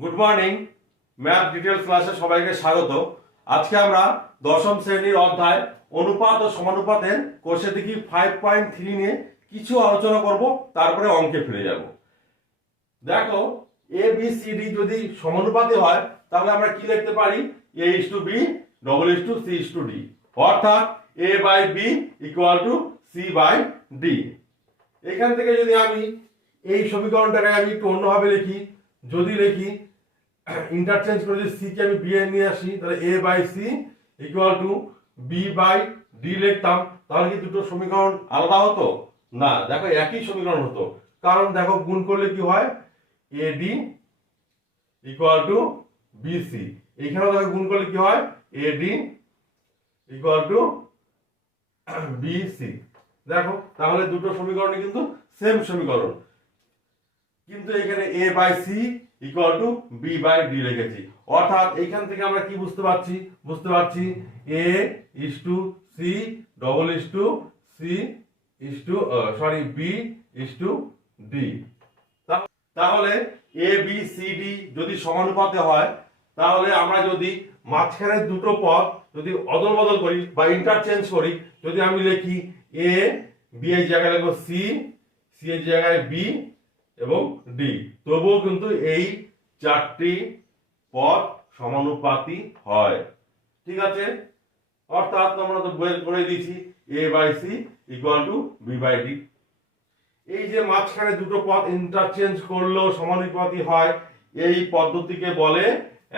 Good morning. Math details ক্লাসে সবাইকে স্বাগত। আজকে আমরা দশম শ্রেণীর অধ্যায় অনুপাত ও সমানুপাতের কোর্সে দেখি 5.3 নিয়ে কিছু আলোচনা করব, তারপরে অঙ্কে ফিরে যাব। দেখো, এ বি সি ডি যদি সমানুপাতে হয় তাহলে আমরা কি লিখতে পারি? A is to B double is to C is to D, অর্থাৎ A by B equal to C by D. এখান থেকে যদি আমি এই সমীকরণটাকে আমি একটু অন্যভাবে লিখি, যদি লিখি ইন্টারচেঞ্জ করে যদি সি কে আমি বি এ নিয়ে আসি, তাহলে A by C equal to B by D লিখতাম, তাহলে কি দুটো সমীকরণ আলাদা হতো? না, দেখো একই সমীকরণ হতো। কারণ দেখো, গুণ করলে কি হয়? A D equal to B C. এইখানেও দেখো গুণ করলে কি হয়? A D equal to B C. দেখো, তাহলে দুটো সমীকরণই কিন্তু সেম সমীকরণ, কিন্তু এখানে A by C equal to B by D লিখেছি। অর্থাৎ এইখান থেকে আমরা কি বুঝতে পারছি A is to C double is to C is to B is to D. তাহলে এ বি সি ডি যদি সমানুপাতে হয়, তাহলে আমরা যদি মাঝখানে দুটো পদ যদি অদল বদল করি বা ইন্টারচেঞ্জ করি, যদি আমি লিখি এ, বি এর জায়গায় লিখবো সি, সি এর জায়গায় বি এবং ডি, তবুও কিন্তু এই চারটি পদ সমানুপাতি হয়। ঠিক আছে? অর্থাৎ আমরা তো বের করে দিয়েছি A by C equal to B by D. এই যে মাঝখানে দুটো পদ ইন্টারচেঞ্জ করলেও সমানুপাতি হয়, এই পদ্ধতিকে বলে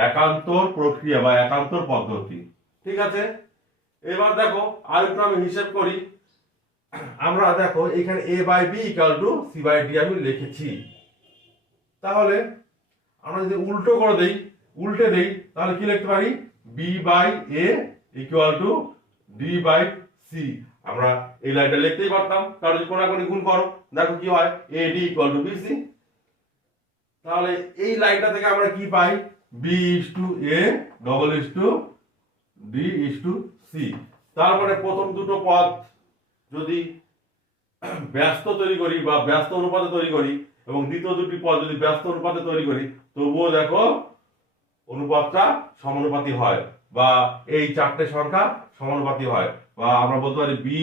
একান্তর প্রক্রিয়া বা একান্তর পদ্ধতি। ঠিক আছে? এবার দেখো, আরেকটু আমি হিসেব করি। আমরা দেখো এখানে A by B equal to C by D আমি লিখেছি। তাহলে আমরা যদি উল্টে দেই তাহলে কি লিখতে পারি? B by a equal to d by c. আমরা এই লাইনটা লিখতেই পারতাম, কারণ যদি কোনাকুনি গুণ করো, দেখো কি হয়? A D equal to B C. তাহলে এই লাইনটা থেকে আমরা কি পাই? B is to A double is to D is to C. তারপরে প্রথম দুটো পদ যদি ব্যস্ত তৈরি করি বা ব্যস্ত অনুপাতে তৈরি করি, এবং দ্বিতীয় দুটি পদ যদি ব্যস্ত অনুপাতে তৈরি করি, তবুও দেখো অনুপাতটা সমানুপাতি হয়, বা এই চারটে সংখ্যা সমানুপাতি হয়, বা আমরা বলতে পারি বি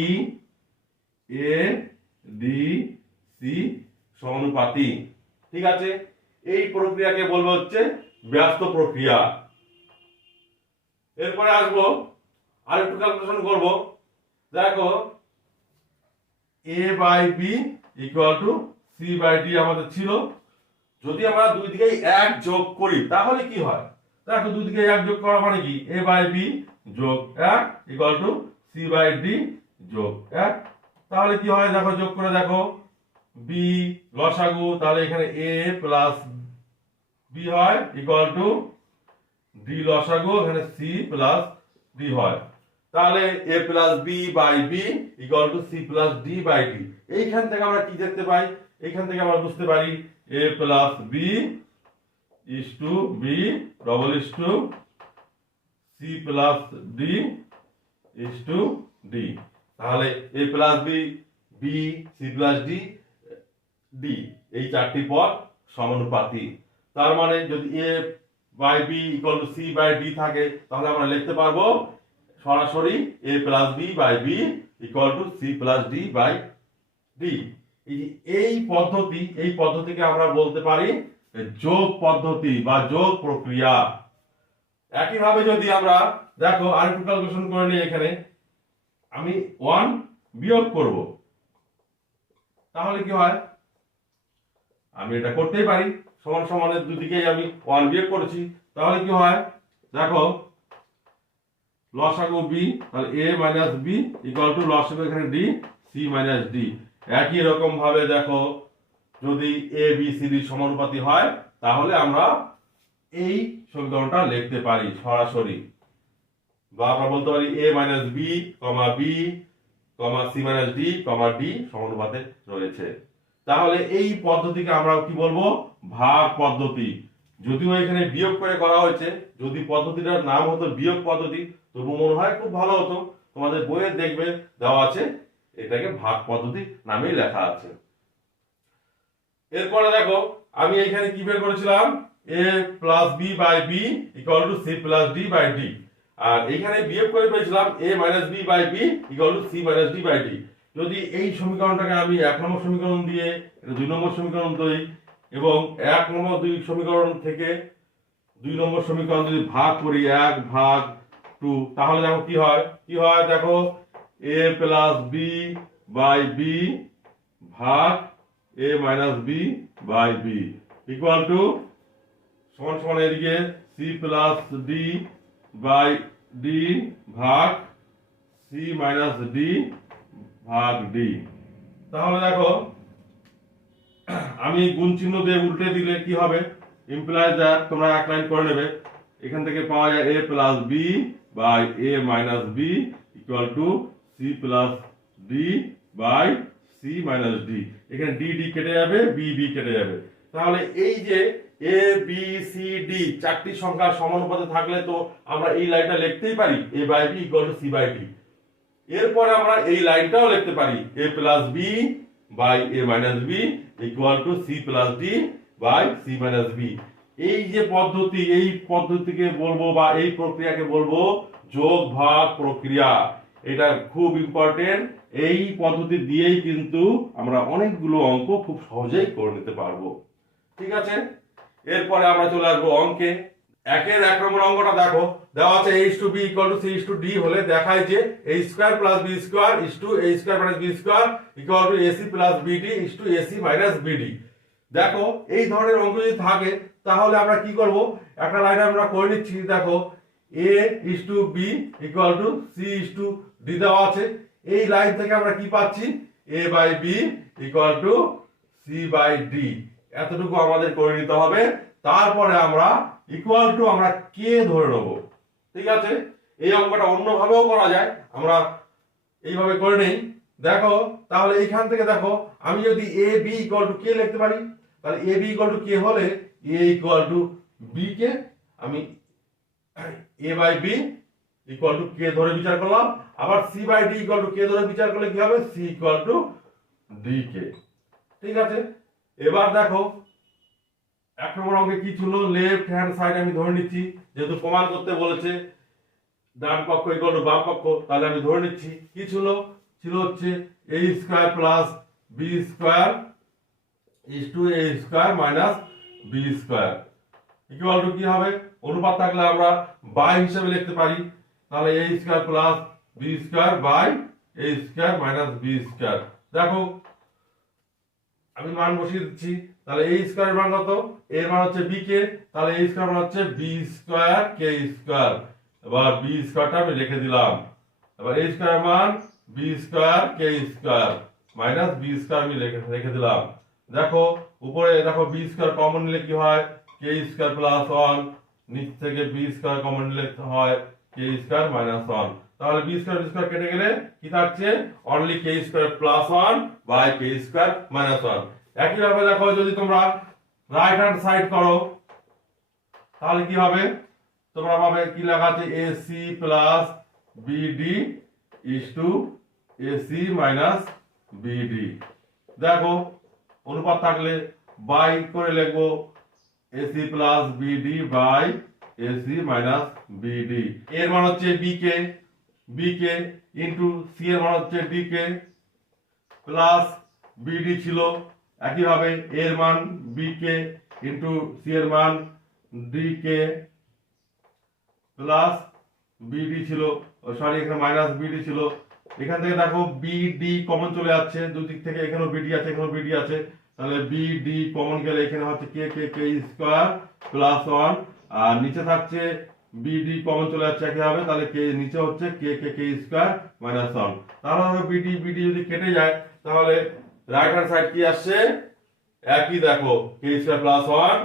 এ ডি সি সমানুপাতি। ঠিক আছে? এই প্রক্রিয়াকে বলবো হচ্ছে ব্যস্ত প্রক্রিয়া। এরপরে আসবো আরেকটু ক্যালকুলেশন করব। দেখো, A by B equal to C by D আমাদের ছিল। যদি আমরা দুই দিকে এক যোগ করি তাহলে কি হয়? দেখো, দুই দিকে এক যোগ করা মানে কি? এ বাই বি যোগ এক equal to C by d যোগ এক। তাহলে কি হয়? দেখো, যোগ করে দেখো, বি লসাগু, তাহলে এখানে এ প্লাস বি হয় ইকুয়াল টু ডি লসাগু, এখানে সি প্লাস ডি হয়। তাহলে A plus B by B equal to C plus D by D. এইখান থেকে আমরা কি দেখতে পাই? এইখান থেকে আমরা বুঝতে পারি A plus B is to B double is to C plus D is to D. তাহলে A plus B, B, C plus D, D, এই চারটি পদ সমানুপাতি। তার মানে যদি A by B equal to C by D থাকে, তাহলে আমরা লিখতে পারবো সরাসরি A plus B by B equal to C plus D by D. এই পদ্ধতিকে আমরা বলতে পারি যোগ পদ্ধতি বা যোগ প্রক্রিয়া। একইভাবে যদি আমরা দেখো আরেকটু ক্যালকুলেশন করে নিই, এখানে আমি 1 বিয়োগ করব, তাহলে কি হয়? আমি এটা করতেই পারি, সমান সমানের দুদিকেই আমি 1 বিয়োগ করেছি, তাহলে কি হয়? দেখো, লসাগু বি, তাহলে এ মাইনাস বি ইকুয়াল টু লসাগু এখানে ডি সি মাইনাস ডি। একই রকম ভাবে দেখো, যদি এ বি সি ডি সমানুপাতি হয়, তাহলে আমরা এই সমীকরণটা লিখতে পারি সরাসরি, বা আমরা বলতে পারি এ minus B comma B comma C minus D কমা ডি সমানুপাতে রয়েছে। তাহলে এই পদ্ধতিকে আমরা কি বলবো? ভাগ পদ্ধতি। যদিও এখানে বিয়োগ করে করা হয়েছে, যদি পদ্ধতিটার নাম হতো বিয়োগ পদ্ধতি, তবু মনে হয় খুব ভালো হতো। তোমাদের বইয়ে দেখবে দেওয়া আছে, এটাকে ভাগ পদ্ধতি নামেই লেখা আছে। এরপরে দেখো, আমি এখানে কি বের করেছিলাম? A plus B by B equal to C plus D by D. আর এখানে বিয়োগ করে পেয়েছিলাম A minus B by B equal to C minus D by D. যদি এই সমীকরণটাকে আমি 1 নম্বর সমীকরণ দিয়ে 2 নম্বর সমীকরণ তৈরি এবং 1 নম্বর 2 সমীকরণ থেকে 2 নম্বর সমীকরণ যদি ভাগ করি 1 ভাগ 2, তাহলে দেখো কি হয় দেখো A plus B by B ভাগ A minus B by B equal to সমান সমান এদিকে C plus D by D ভাগ সি মাইনাস ডি ভাগ ডি। তাহলে দেখো আমি গুণ চিহ্ন দিয়ে উল্টে দিলে কি হবে, ইমপ্লাইজ দ্যাট, তোমরা এক লাইন করে নেবে, এখান থেকে পাওয়া যায় A plus B by A minus B equal to C plus D by C minus D. এখানে ডি ডি কেটে যাবে, বি বি কেটে যাবে। তাহলে এই যে এ বি সি ডি চারটি সংখ্যা সমানুপাতে থাকলে তো আমরা এই লাইনটা লিখতেই পারি A by B equal to C by D. এরপরে আমরা এই লাইনটাও লিখতে পারি A plus B by A minus B equal to C plus D by C minus B. এই যে পদ্ধতি, এই পদ্ধতিকে বলবো বা এই প্রক্রিয়াকে বলবো যোগ ভাগ প্রক্রিয়া। এটা খুব ইম্পর্টেন্ট। এই পদ্ধতি দিয়েই কিন্তু আমরা অনেকগুলো অঙ্ক খুব সহজেই করে নিতে পারবো। ঠিক আছে, এরপরে আমরা চলে আসবো অঙ্কে। 1 নম্বর অঙ্কটা দেখো, দেওয়া আছে a is to b equal to c is to d হলে দেখায় যে a square plus b square is to a square minus b square equal to ac plus bd is to ac minus bd। দেখো এই ধরনের অঙ্ক যদি থাকে তাহলে আমরা কি করব, একটা লাইন আমরা করে নিচ্ছি। দেখো a is to b equal to c is to d দেওয়া আছে। এই লাইন থেকে আমরা কি পাচ্ছি, a by b equal to c by d। এতটুকু আমাদের করে নিতে হবে। তারপরে আমরা ইকুয়াল টু আমরা কে ধরে নেব। ঠিক আছে, এই অঙ্কটা অন্যভাবেও করা যায়, আমরা এইভাবে করে নেই। দেখো তাহলে এইখান থেকে দেখো আমি যদি A B equal to K লিখতে পারি, তাহলে A B equal to K হলে A equal to B K আমি A by B equal to K ধরে বিচার করলাম। আবার C by D equal to K ধরে বিচার করলে কি হবে, C equal to D K. ঠিক আছে, এবার দেখো 1 নম্বর অঙ্কে কি ছিল, লেফট হ্যান্ড সাইড আমি ধরে নিচ্ছি, যেহেতু প্রমাণ করতে বলেছে ডান পক্ষ ইকুয়াল টু বাম পক্ষ, তাহলে আমি ধরে নিচ্ছি কি ছিল হচ্ছে a square plus b square is to a square minus b square equal to কি হবে, অনুপাত থাকলে আমরা বাই হিসেবে লিখতে পারি। তাহলে a square plus b square by a square minus b square. দেখো আমি মান বসিয়ে দিচ্ছি। তাহলে a স্কয়ারের মান কত, এর মান হচ্ছে b কে, তাহলে a স্কয়ার মান হচ্ছে b স্কয়ার k স্কয়ার। এবার b স্কয়ারটা আমি লিখে দিলাম। এবার a স্কয়ারের মান b square k square minus b square আমি লিখে দিলাম। দেখো উপরে দেখো b স্কয়ার কমন নিলে কি হয়, k স্কয়ার প্লাস 1, নিচ থেকে b স্কয়ার কমন নিলে হয় k স্কয়ার মাইনাস 1। তাহলে b স্কয়ার কেটে গেলে কি থাকছে, only k square plus 1 by k square minus 1। একই ভাবে দেখো যদি তোমরা রাইট হ্যান্ড সাইড করো তাহলে কি হবে, তোমরা পাবে কি লেখা আছে ac plus bd is to ac minus bd। দেখো অনুপাত থাকলে বাই করে লিখবো ac plus bd by ac minus bd। এর মান হচ্ছে bk ইনটু c এর মান হচ্ছে dk প্লাস bd ছিল, একইভাবে এর মান bk ইনটু c এর মান dk প্লাস bd ছিল, সরি এখানে মাইনাস bd ছিল। এখান থেকে দেখো bd কমন চলে যাচ্ছে, দুই দিক থেকে এখানেও bd আছে এখানেও bd আছে, তাহলে bd কমন গেলে এখানে হচ্ছে k স্কয়ার প্লাস 1, আর নিচে থাকছে bd কমন চলে যাচ্ছে একইভাবে, তাহলে k নিচে হচ্ছে k স্কয়ার মাইনাস 1। তাহলে bd যদি কেটে যায় তাহলে রাইট হ্যান্ড সাইড কি আসছে, একই দেখো k square plus 1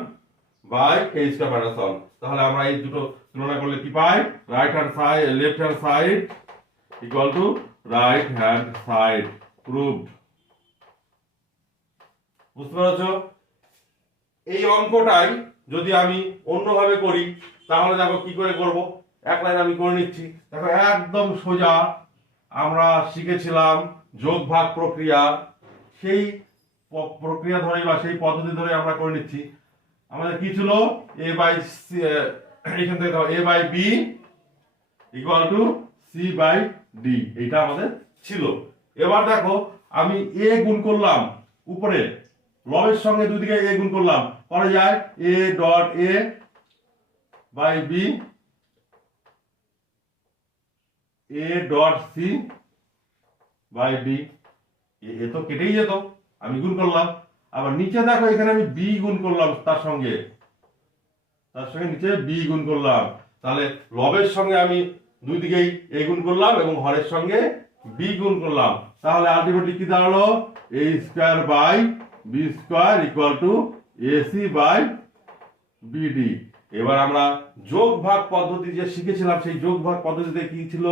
by k square minus 1। তাহলে আমরা এই দুটো তুলনা করলে কি পাই, right hand side left hand side equal to right hand side proved. বুঝতে পারছো? এই অঙ্কটাই যদি আমি অন্যভাবে করি তাহলে দেখো কি করে করব, এক লাইন আমি করে নিচ্ছি। দেখো একদম সোজা আমরা শিখেছিলাম যোগ ভাগ প্রক্রিয়া, সেই প্রক্রিয়া ধরে বা সেই পদ্ধতি ধরে আমরা করে নিচ্ছি। আমাদের কি ছিল এ বাই সি, এখান থেকে দেখো A by B equal to C by D, এইটা আমাদের ছিল। এবার দেখো আমি এ গুণ করলাম উপরে, লবের সঙ্গে দুই দিকে এ গুণ করলাম, করা যায় A dot A by B A dot C by D, A তো কেটেই যেত, আমি গুণ করলাম। আবার নিচে দেখো এখানে আমি বি গুণ করলাম, তার সঙ্গে নিচে বি গুণ করলাম, তাহলে লবের সঙ্গে আমি দুই দিকেই এ গুণ করলাম এবং হরের সঙ্গে বি গুণ করলাম, তাহলে আলটিমেটলি কি দাঁড়ালো A square by B square equal to AC by BD. এবার আমরা যোগ ভাগ পদ্ধতি যে শিখেছিলাম, সেই যোগ ভাগ পদ্ধতিতে কি ছিল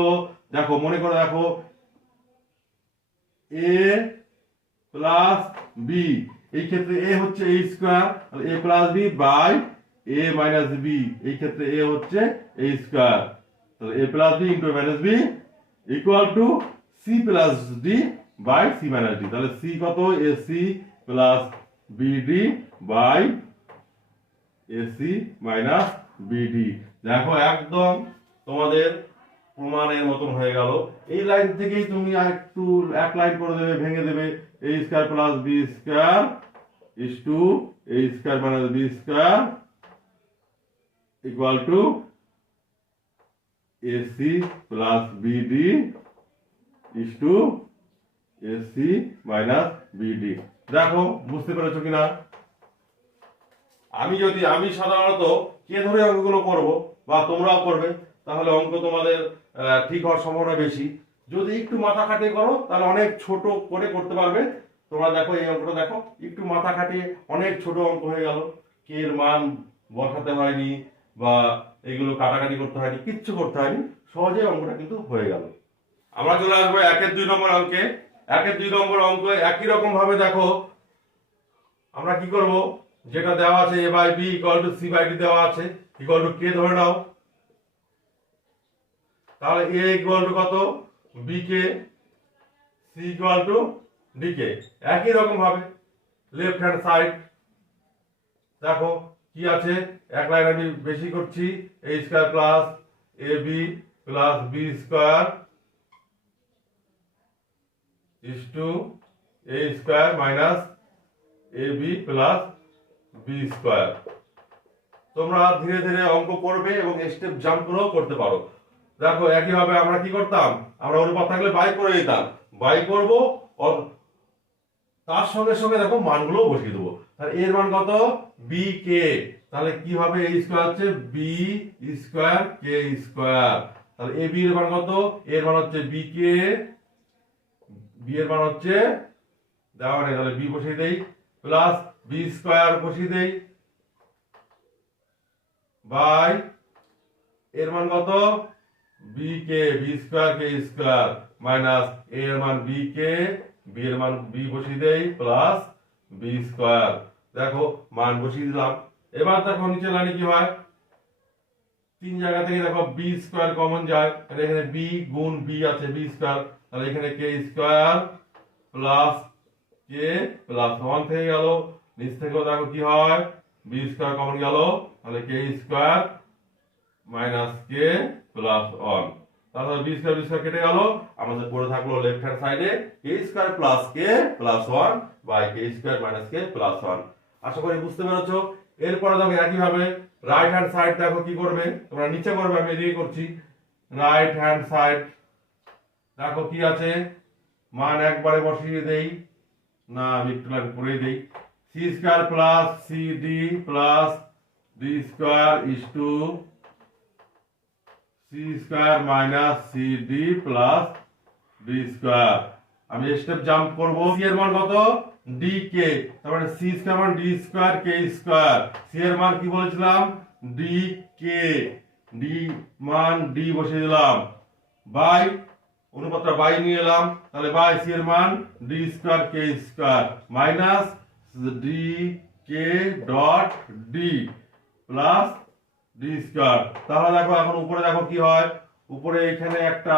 দেখো, মনে করে দেখো এ প্লাস বি, এই ক্ষেত্রে এ হচ্ছে A square, A plus B by A minus B, এই ক্ষেত্রে এ হচ্ছে এ স্কয়ার, তাহলে A plus B into minus B equal to C plus D by C minus D, তাহলে C কত AC plus BD by AC minus BD. দেখো একদম তোমাদের প্রমাণের মতন হয়ে গেল। এই লাইন থেকেই তুমি একটু এক লাইন করে দেবে, ভেঙে দেবে, A square plus B square is to A square minus B square equal to AC plus BD is to AC minus BD. দেখো বুঝতে পেরেছো কিনা? আমি সাধারণত কে ধরে অঙ্কগুলো করব বা তোমরাও করবে, তাহলে অঙ্ক তোমাদের ঠিক হওয়ার সম্ভাবনা বেশি। যদি একটু মাথা খাটিয়ে করো তাহলে অনেক ছোট করে করতে পারবে। তোমরা দেখো এই অঙ্কটা দেখো, একটু মাথা খাটিয়ে অনেক ছোট অঙ্ক হয়ে গেল, কে এর মান বসাতে হয়নি বা এগুলো কাটাকাটি করতে হয়নি, কিচ্ছু করতে হয়নি, সহজে অঙ্কটা কিন্তু হয়ে গেল। আমরা চলে আসবো 1-2 নম্বর অঙ্কে। 1-2 নম্বর অঙ্ক একই রকম ভাবে দেখো আমরা কি করব, যেটা দেওয়া আছে A by B equal to C by D দেওয়া আছে, ইকুয়াল টু কে ধরে নাও, তাহলে এ ইকুয়াল টু কত B K, C equal to D K. একই রকম ভাবে লেফট হ্যান্ড সাইড দেখো কি আছে, এক লাইন আমি বেশি করছি, A square plus A B plus B square is to A square minus A B plus B square. তোমরা ধীরে ধীরে অঙ্ক করবে এবং স্টেপ জাম্প করেও করতে পারো। দেখো একইভাবে আমরা কি করতাম, আমরা অনুপাত থাকলে বাই করে দিতাম, বাই করব, তার সঙ্গে সঙ্গে দেখো মানগুলো বসিয়ে দেবো। তাহলে এর মান কত বি কে, তাহলে কি হবে এই স্কয়ার হচ্ছে বি স্কয়ার কে স্কয়ার, তাহলে এ বি এর মান কত, এর মান হচ্ছে বি কে, বি এর মান হচ্ছে দেওয়া নেই, তাহলে বি বসিয়ে দেই, প্লাস বি স্কয়ার বসিয়ে দেই বাই এর মান কত বি কে, বি স্কয়ার কে স্কয়ার মাইনাস এর মান বি কে, বি এর মান বি বসিয়ে দেই প্লাস বি স্কয়ার। দেখো মান বসিয়ে দিলাম। এবার দেখো নিচে লাইনে কি হয়, তিন জায়গা থেকে দেখো বি স্কয়ার কমন যায়, তাহলে এখানে বি গুণ বি আছে বি স্কয়ার, তাহলে এখানে কে স্কয়ার প্লাস কে প্লাস 1 থেকে গেল, নিচ থেকেও দেখো কি হয় বি স্কয়ার কমন গেল, তাহলে কে স্কয়ার মাইনাস কে প্লাস 1, তাহলে বি স্কয়ার কেটে গেল, আমাদের পড়ে থাকলো লেফট হ্যান্ড সাইডে K square plus K plus 1 by K square minus K plus 1। আশা করি বুঝতে পেরেছো। এরপরে দেখো একই ভাবে রাইট হ্যান্ড সাইড দেখো কি করবে, তোমরা নিচে করবে, আমি এদিকে করছি। রাইট হ্যান্ড সাইড দেখো কি আছে, মান একবারে বসিয়ে দেই, না আমি একটু লাইন করে দেই, c square plus C D plus D square is to c square minus c D plus D square. আমি স্টেপ জাম্প করব, সি এর মান কত ডি কে, তারপরে সি স্কয়ার মান ডি স্কয়ার কে স্কয়ার, সি এর মান কি বলেছিলাম ডি কে, ডি মান ডি বসিয়ে দিলাম বাই অনুপাতটা বাই নিয়ে এলাম, তাহলে বাই সি এর মান ডি স্কয়ার কে square minus D K dot D plus D square. তাহলে দেখো এখন উপরে দেখো কি হয়, উপরে এখানে একটা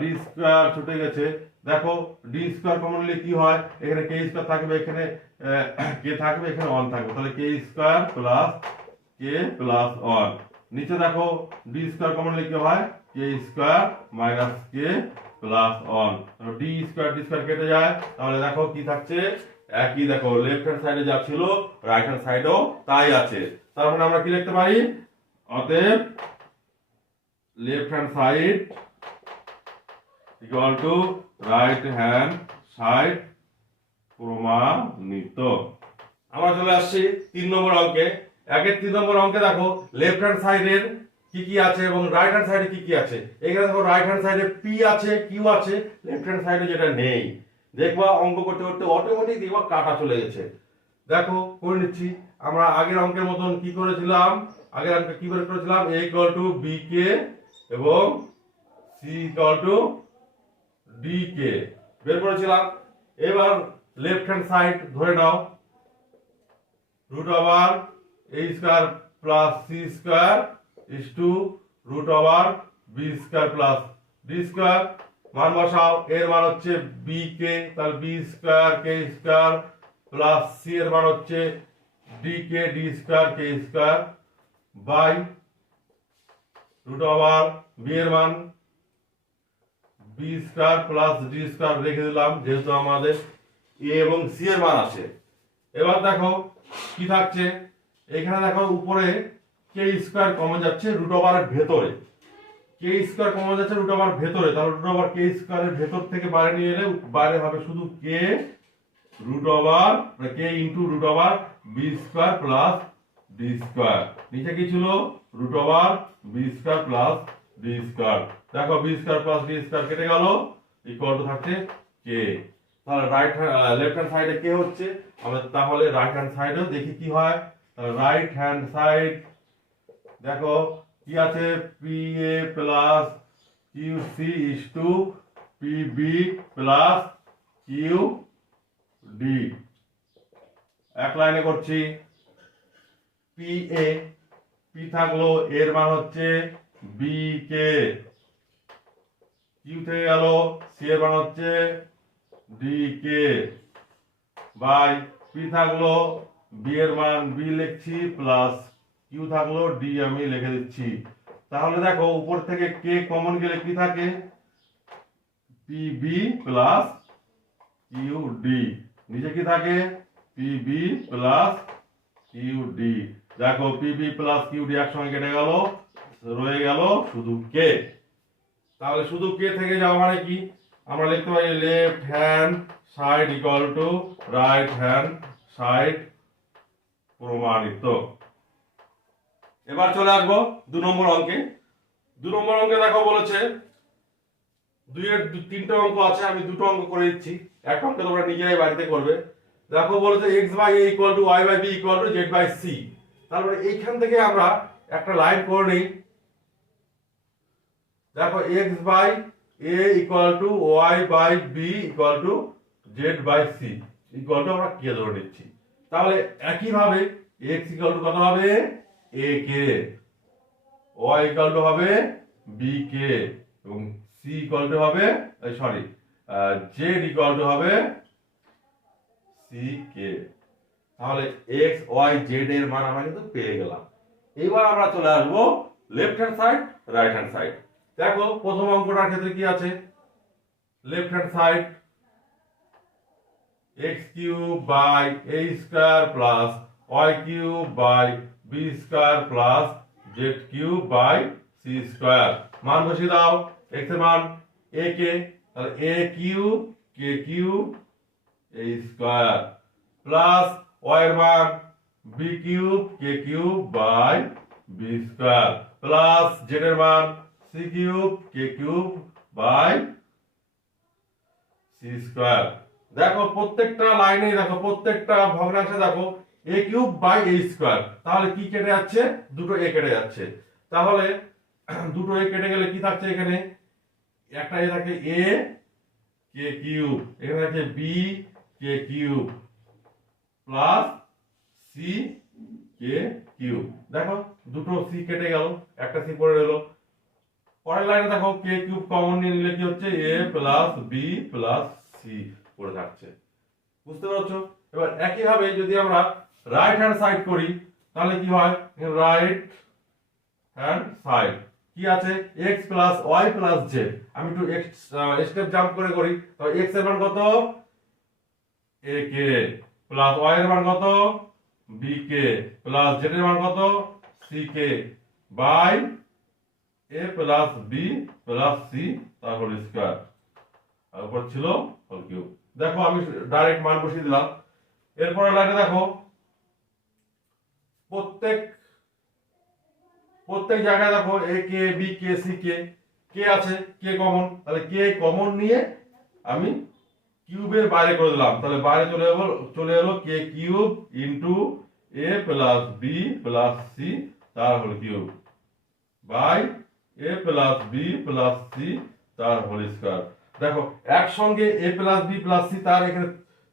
ডি স্কয়ার ছুটে গেছে, দেখো ডি স্কয়ার কমন নিলে কি হয়, এখানে কে স্কয়ার থাকবে, এখানে কে থাকবে, এখানে 1 থাকবে, তাহলে কে স্কয়ার প্লাস কে প্লাস 1। নিচে দেখো ডি স্কয়ার কমন নিলে কি হয়, কে square minus K plus 1। D square কেটে যায়, তাহলে দেখো কি থাকছে, একই দেখো লেফট হ্যান্ড সাইডে যা ছিল রাইট হ্যান্ড সাইডেও তাই আছে। তার মানে আমরা কি লিখতে পারি, অতএব left hand side equal to right hand side প্রমাণিত। আমরা চলে আসছি 3 নম্বর অঙ্কে। 3 নম্বর অঙ্কে দেখো লেফট হ্যান্ড সাইডের কি কি আছে এবং রাইট হ্যান্ড সাইডে কি কি আছে। এখানে দেখো রাইট হ্যান্ড সাইডে পি আছে, কিউ আছে, লেফট হ্যান্ড সাইডে যেটা নেই। দেখবা অঙ্ক করতে করতে অটোমেটিক দেখবা কাটা চলে গেছে। দেখো করে নিচ্ছি, আমরা আগের অঙ্কের মতন কি করেছিলাম, আগের অঙ্কে কি করেছিলাম, a equal to B K এবং c equal to D K বের করেছিলাম। এবার লেফট হ্যান্ড সাইড ধরে নাও, root over a square plus c square is to root over b square plus d square. মান বসাও, এর মান হচ্ছে b কে, তাহলে b স্কয়ার কে স্কয়ার প্লাস c এর মান হচ্ছে d K d square K square by root over b এর মান b square plus d square রেখে দিলাম, যেহেতু আমাদের a এবং c এর মান আছে। এবার দেখো কি থাকছে, এখানে দেখো উপরে কে স্কয়ার কমন যাচ্ছে রুট ওভারের ভেতরে, কে স্কয়ার কমন যাচ্ছে রুট ওভার ভেতরে, তাহলে রুট ওভার কে স্কয়ারের ভেতর থেকে বাইরে নিয়ে এলে বাইরে হবে শুধু K root over K into root over B square plus D square. নিচে কি ছিল, root over B square plus D square. দেখো B square plus D square কেটে গেল, ইকুয়াল টু থাকছে কে। তাহলে লেফট হ্যান্ড সাইডে কে হচ্ছে, আমরা তাহলে রাইট হ্যান্ড সাইডেও দেখি কি হয়। রাইট হ্যান্ড সাইড দেখো কি আছে, p a plus q c is to p B plus Q d. এক লাইনে করছি, পি এ পি থাকলো, এর মান হচ্ছে বি কে, কিউ থেকে গেল, সি এর মান হচ্ছে ডি কে বাই পি থাকলো, বি এর মান বি লিখছি প্লাস কিউ থাকলো ডি আমি লিখে দিচ্ছি। তাহলে দেখো উপর থেকে কে কমন গেলে কি থাকে, P B plus Q D, নিচে কি থাকে P B plus Q D. দেখো P B plus Q D একসঙ্গে কেটে গেল, রয়ে গেল শুধু কে। তাহলে শুধু কে থেকে যাওয়া মানে কি, আমরা লিখতে পারি left hand side equal to right hand side প্রমাণিত। এবার চলে আসবো 2 নম্বর অঙ্কে। 2 নম্বর অঙ্কে দেখো বলেছে, 3টে অঙ্ক আছে, আমি 2টো অঙ্ক করে দিচ্ছি, একটা অঙ্ক তোমরা নিজেরাই বাড়িতে করবে। দেখো বলেছে x by a equal to y by b equal to z by c। তারপরে এইখান থেকে আমরা একটা লাইন করে নিই। দেখো x by a equal to y by b equal to z by c equal to আমরা কে ধরে নিচ্ছি। তাহলে একই ভাবে x ইকুয়াল টু কত হবে, a K, y equal two হবে b কে এবং c ইকুয়াল টু হবে সরি z ইকুয়াল টু হবে c কে। তাহলে x y z এর মান আমরা কিন্তু পেয়ে গেলাম। এবার আমরা চলে আসবো left hand side right hand side. দেখো প্রথম অঙ্কটার ক্ষেত্রে কি আছে, left hand side x cube by a square plus y cube by b square plus z cube by c square. মান বসিয়ে দাও, x এর মান a কে, তাহলে a cube k cube a square plus y এর মান b cube k cube by b square plus z এর মান c cube k cube by c square. দেখো প্রত্যেকটা লাইনে দেখো প্রত্যেকটা ভগ্নাংশে দেখো a cube by a square, তাহলে কি কেটে যাচ্ছে, দুটো a কেটে যাচ্ছে। তাহলে দুটো a কেটে গেলে কি থাকছে, এখানে একটা a থাকে a k কিউব, এখানে থাকে b k cube plus c k cube. দেখো দুটো c কেটে গেল, একটা c পড়ে গেল। পরের লাইনে দেখো k কিউব কমন নিয়ে নিলে কি হচ্ছে a plus b plus c পড়ে থাকছে। বুঝতে পারছো? এবার একইভাবে যদি আমরা রাইট হ্যান্ড সাইড করি তাহলে কি হয়, রাইট হ্যান্ড সাইড কি আছে, x plus y plus z. আমি একটু স্টেপ জাম্প করে করি, তো x এর মান কত, a কে, প্লাস y এর মান কত, b কে, প্লাস z এর মান কত, c কে, by a plus b plus c তার হোল স্কয়ার, আর উপর ছিল হোল কিউব। দেখো আমি ডাইরেক্ট মান বসিয়ে দিলাম। এরপরে লাইনে দেখো প্রত্যেক জায়গায় দেখো a K, b K, c কে, কে আছে, কে কমন, তাহলে কে কমন নিয়ে আমি কিউবের বাইরে করে দিলাম, তাহলে বাইরে চলে এলো k cube into a plus b plus c তার whole cube by a plus b plus c তার হোল স্কয়ার। দেখো একসঙ্গে a plus b plus c তার এখানে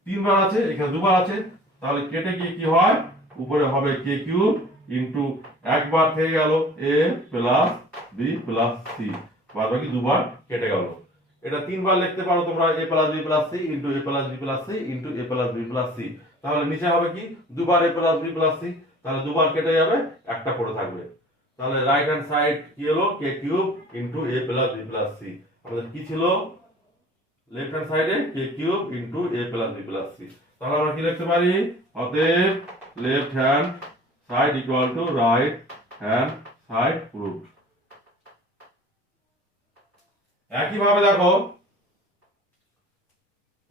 3 বার আছে, এখানে 2 বার আছে, তাহলে কেটে গিয়ে কি হয়, উপরে হবে কে কিউব ইন্টু একবার থেকে গেল এ প্লাস বি প্লাস সি, বাদ বাকি 2 বার কেটে গেল। এটা 3 বার লিখতে পারো তোমরা, a plus b plus c into a plus b plus c into a plus b plus c. তাহলে নিচে হবে কি 2 বার a plus b plus c, তাহলে 2 বার কেটে যাবে, একটা পড়ে থাকবে। তাহলে রাইট হ্যান্ড সাইড কি হলো, কে cube into a plus b plus C. আমাদের কি ছিল, লেফট হ্যান্ড সাইডে কে cube into a plus b plus c. তাহলে আমরা কি লিখতে পারি, অতএব left hand side equal to right hand side proved. একইভাবে দেখো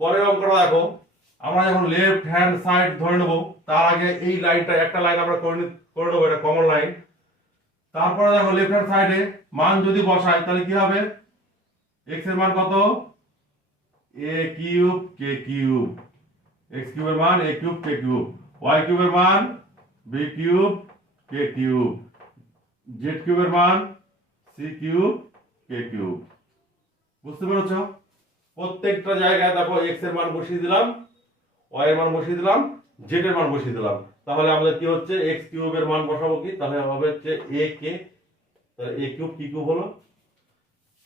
পরের অঙ্কটা দেখো, আমরা যখন লেফট হ্যান্ড সাইড ধরে নেব তার আগে এই লাইনটা একটা লাইন আমরা করে নেবো, এটা কমন লাইন। তারপরে দেখো লেফট হ্যান্ড সাইডে মান যদি বসাই তাহলে কি হবে, x এর মান কত, a cube K cube, x কিউবের মান a cube K cube, y কিউবের মান b cube K cube, z কিউবের মান c কিউব কে কিউব। বুঝতে পেরেছো? প্রত্যেকটা জায়গায় দেখো x এর মান বসিয়ে দিলাম, y এর মান বসিয়ে দিলাম, z এর মান বসিয়ে দিলাম। তাহলে আমাদের কি হচ্ছে, x কিউবের মান বসাবো কি, তাহলে হবে হচ্ছে a কে, তাহলে a কিউব কি কিউব হলো,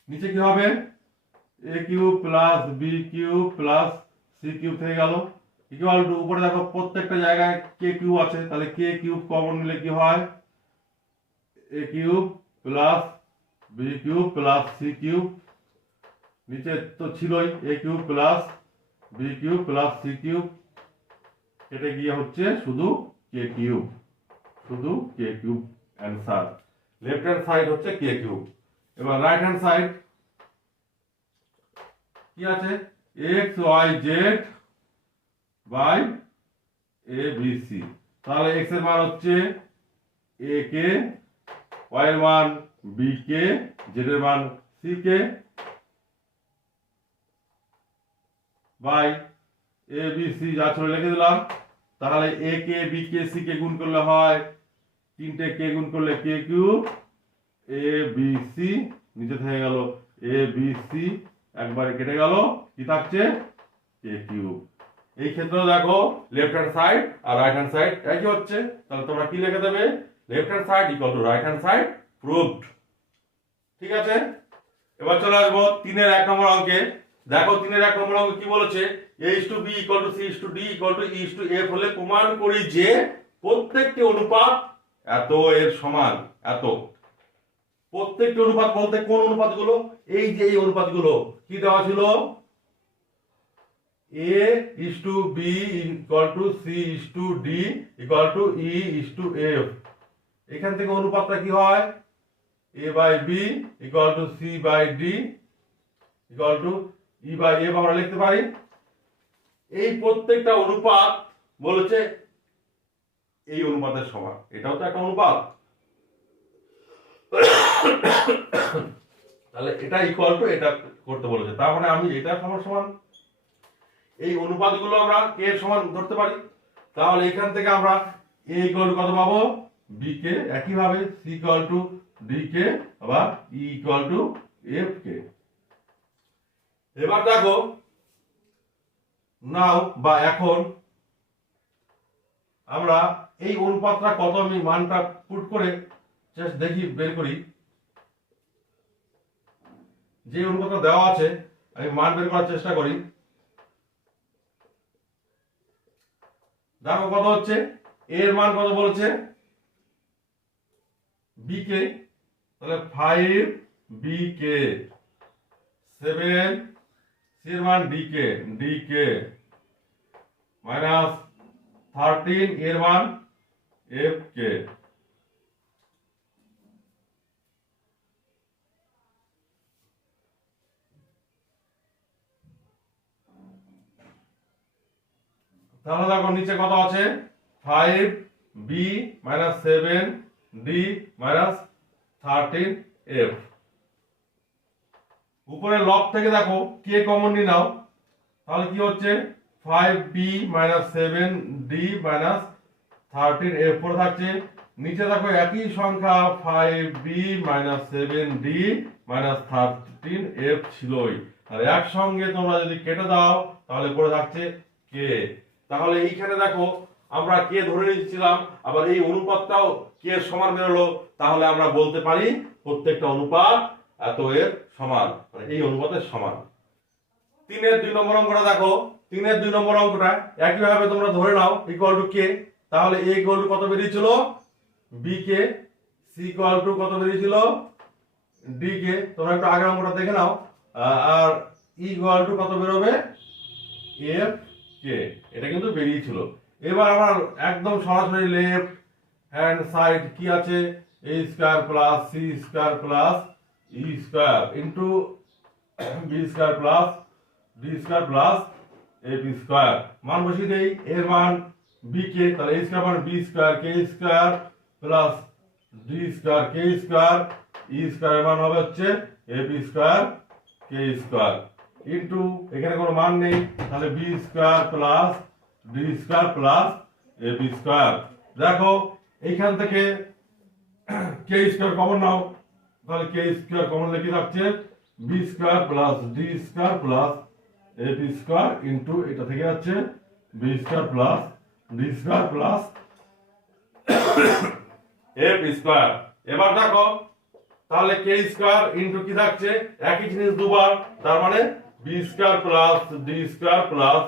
নিচে কি হবে a cube plus b cube plus c cube থেকে গেল ইকুয়াল টু, উপরে দেখো প্রত্যেকটা জায়গায় কে কিউব আছে, তাহলে কে কিউব কমন নিলে কি হয়, a cube plus b cube plus c cube, নিচে তো ছিলই a cube plus b cube plus c cube, কেটে গিয়ে হচ্ছে শুধু কে কিউব, শুধু K cube answer. Left hand side হচ্ছে কে কিউব। এবার রাইট হ্যান্ড সাইড কি আছে, X Y Z by A B C. তাহলে এক্স এর মান হচ্ছে এ কে, ওয়াই এর মান বি কে, জেড এর মান c k by A B c, যা ছিল লিখে দিলাম। তাহলে এ K B K C K গুণ করলে হয় 3টে কে গুণ করলে K cube, A B C নিচে থেকে গেল এ বি সি, একবারে কেটে গেল, কি থাকছে কে কিউব। এই ক্ষেত্রে দেখো লেফট হ্যান্ড সাইড আর রাইট হ্যান্ড সাইড একই হচ্ছে, তাহলে তোমরা কি লিখে দেবে, left hand side equal to right hand side proved. ঠিক আছে, এবার চলে আসবো 3-এর 1 নম্বর অঙ্কে। দেখো 3-এর 1 নম্বর অঙ্কে কি বলেছে, a is to b equal to c is to d equal to e is to f হলে প্রমাণ করি যে প্রত্যেকটি অনুপাত এত এর সমান। এত প্রত্যেকটি অনুপাত বলতে কোন অনুপাতগুলো, এই যে এই অনুপাতগুলো কি দেওয়া ছিল, a is to b equal to c is to d equal to e is to f। এখান থেকে অনুপাতটা কি হয়, a by b equal to c by d equal to e by f আমরা লিখতে পারি। এই প্রত্যেকটা অনুপাত বলেছে এই অনুপাতের সমান, এটাও তো একটা অনুপাত, তাহলে এটা ইকুয়াল টু এটা করতে বলেছে, তার মানে আমি এটা সমান সমান এই অনুপাতগুলো আমরা কে এর সমান ধরতে পারি। তাহলে এখান থেকে আমরা a ইকুয়াল টু কত পাবো, b কে, একইভাবে c ইকুয়াল টু d কে, আবার e ইকুয়াল টু f কে। এবার দেখো নাও বা এখন আমরা এই অনুপাতটা কত, আমি মানটা পুট করে দেখি বের করি, যে অনুপাতটা দেওয়া আছে আমি মান বের করার চেষ্টা করি। দেখো কত হচ্ছে, এর মান কত বলেছে বি কে, তাহলে 5 বি কে, 7 সি এর মান ডি কে মাইনাস 13 এর মান এফ কে। তাহলে দেখো নিচে কত আছে, 5 b minus 7 d minus 13 f. উপরে লব থেকে দেখো কে কমন নিয়ে নাও, তাহলে কি হচ্ছে 5 b minus 7 d minus 13 f পড়ে থাকছে। নিচে দেখো একই সংখ্যা 5 b minus 7 d minus 13 f ছিলই, আর একসঙ্গে তোমরা যদি কেটে দাও তাহলে পড়ে থাকছে কে। তাহলে এইখানে দেখো আমরা কে ধরে নিয়েছিলাম, আবার এই অনুপাতটাও কে এর সমান বেরোলো, তাহলে আমরা বলতে পারি প্রত্যেকটা অনুপাত এত এর সমান, মানে এই অনুপাতের সমান। 3-এর 2 নম্বর অঙ্কটা দেখো, 3-এর 2 নম্বর অঙ্কটা একইভাবে তোমরা ধরে নাও ইকুয়াল টু কে, তাহলে এ ইকুয়াল টু কত বেরিয়েছিল b K, C equal to কত বেরিয়েছিল ডি কে, তোমরা একটু আগের অঙ্কটা দেখে নাও, আর ই ইকুয়াল টু কত বেরোবে এফ কে, এটা কিন্তু বেরিয়েছিল। এবার আমার একদম সরাসরি লেফট হ্যান্ড সাইড কি আছে, A square plus C square plus E square into B square plus D square plus A B square. মান বসিয়ে দেই, এর মান বি কে, তাহলে এ স্কয়ার মান বি স্কয়ার কে স্কয়ার প্লাস ডি স্কয়ার কে square, E square মান হবে হচ্ছে A B square K square into এখানে কোনো মান নেই, তাহলে B square plus D square plus A B square. দেখো এইখান থেকে কে স্কয়ার কমন নাও, তাহলে কে স্কয়ার কমন লিখে থাকছে B square plus D square plus A B square into এটা থেকে যাচ্ছে B square plus D square plus A B square. এবার দেখো তাহলে কে স্কয়ার ইনটু কি থাকছে একই জিনিস দুবার, তার মানে B square plus D square plus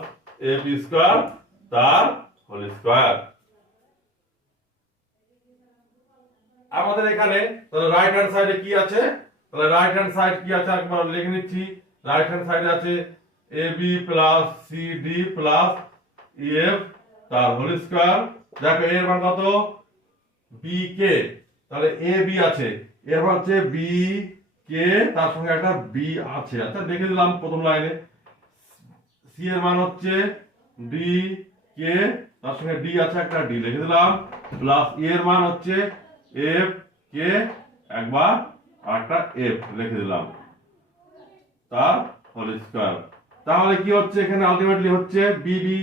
A B square তার হোল স্কয়ার। আমাদের এখানে তাহলে রাইট হ্যান্ড সাইডে কি আছে, তাহলে রাইট হ্যান্ড সাইড কি আছে একবার লিখে নিচ্ছি। রাইট হ্যান্ড সাইডে আছে A B plus C D plus E F তার হোল স্কয়ার। দেখো এর মান কত বি কে, তাহলে এ বি আছে, এর মান হচ্ছে বি কে, তার সঙ্গে একটা বি আছে, আচ্ছা দেখে দিলাম প্রথম লাইনে। সি এর মান হচ্ছে ডি কে, তার সঙ্গে ডি আছে একটা ডি লিখে দিলাম, প্লাস ই এর মান হচ্ছে এফ কে একবার আর একটা এফ লিখে দিলাম তার হোল স্কয়ার। তাহলে কি হচ্ছে এখানে আলটিমেটলি হচ্ছে B B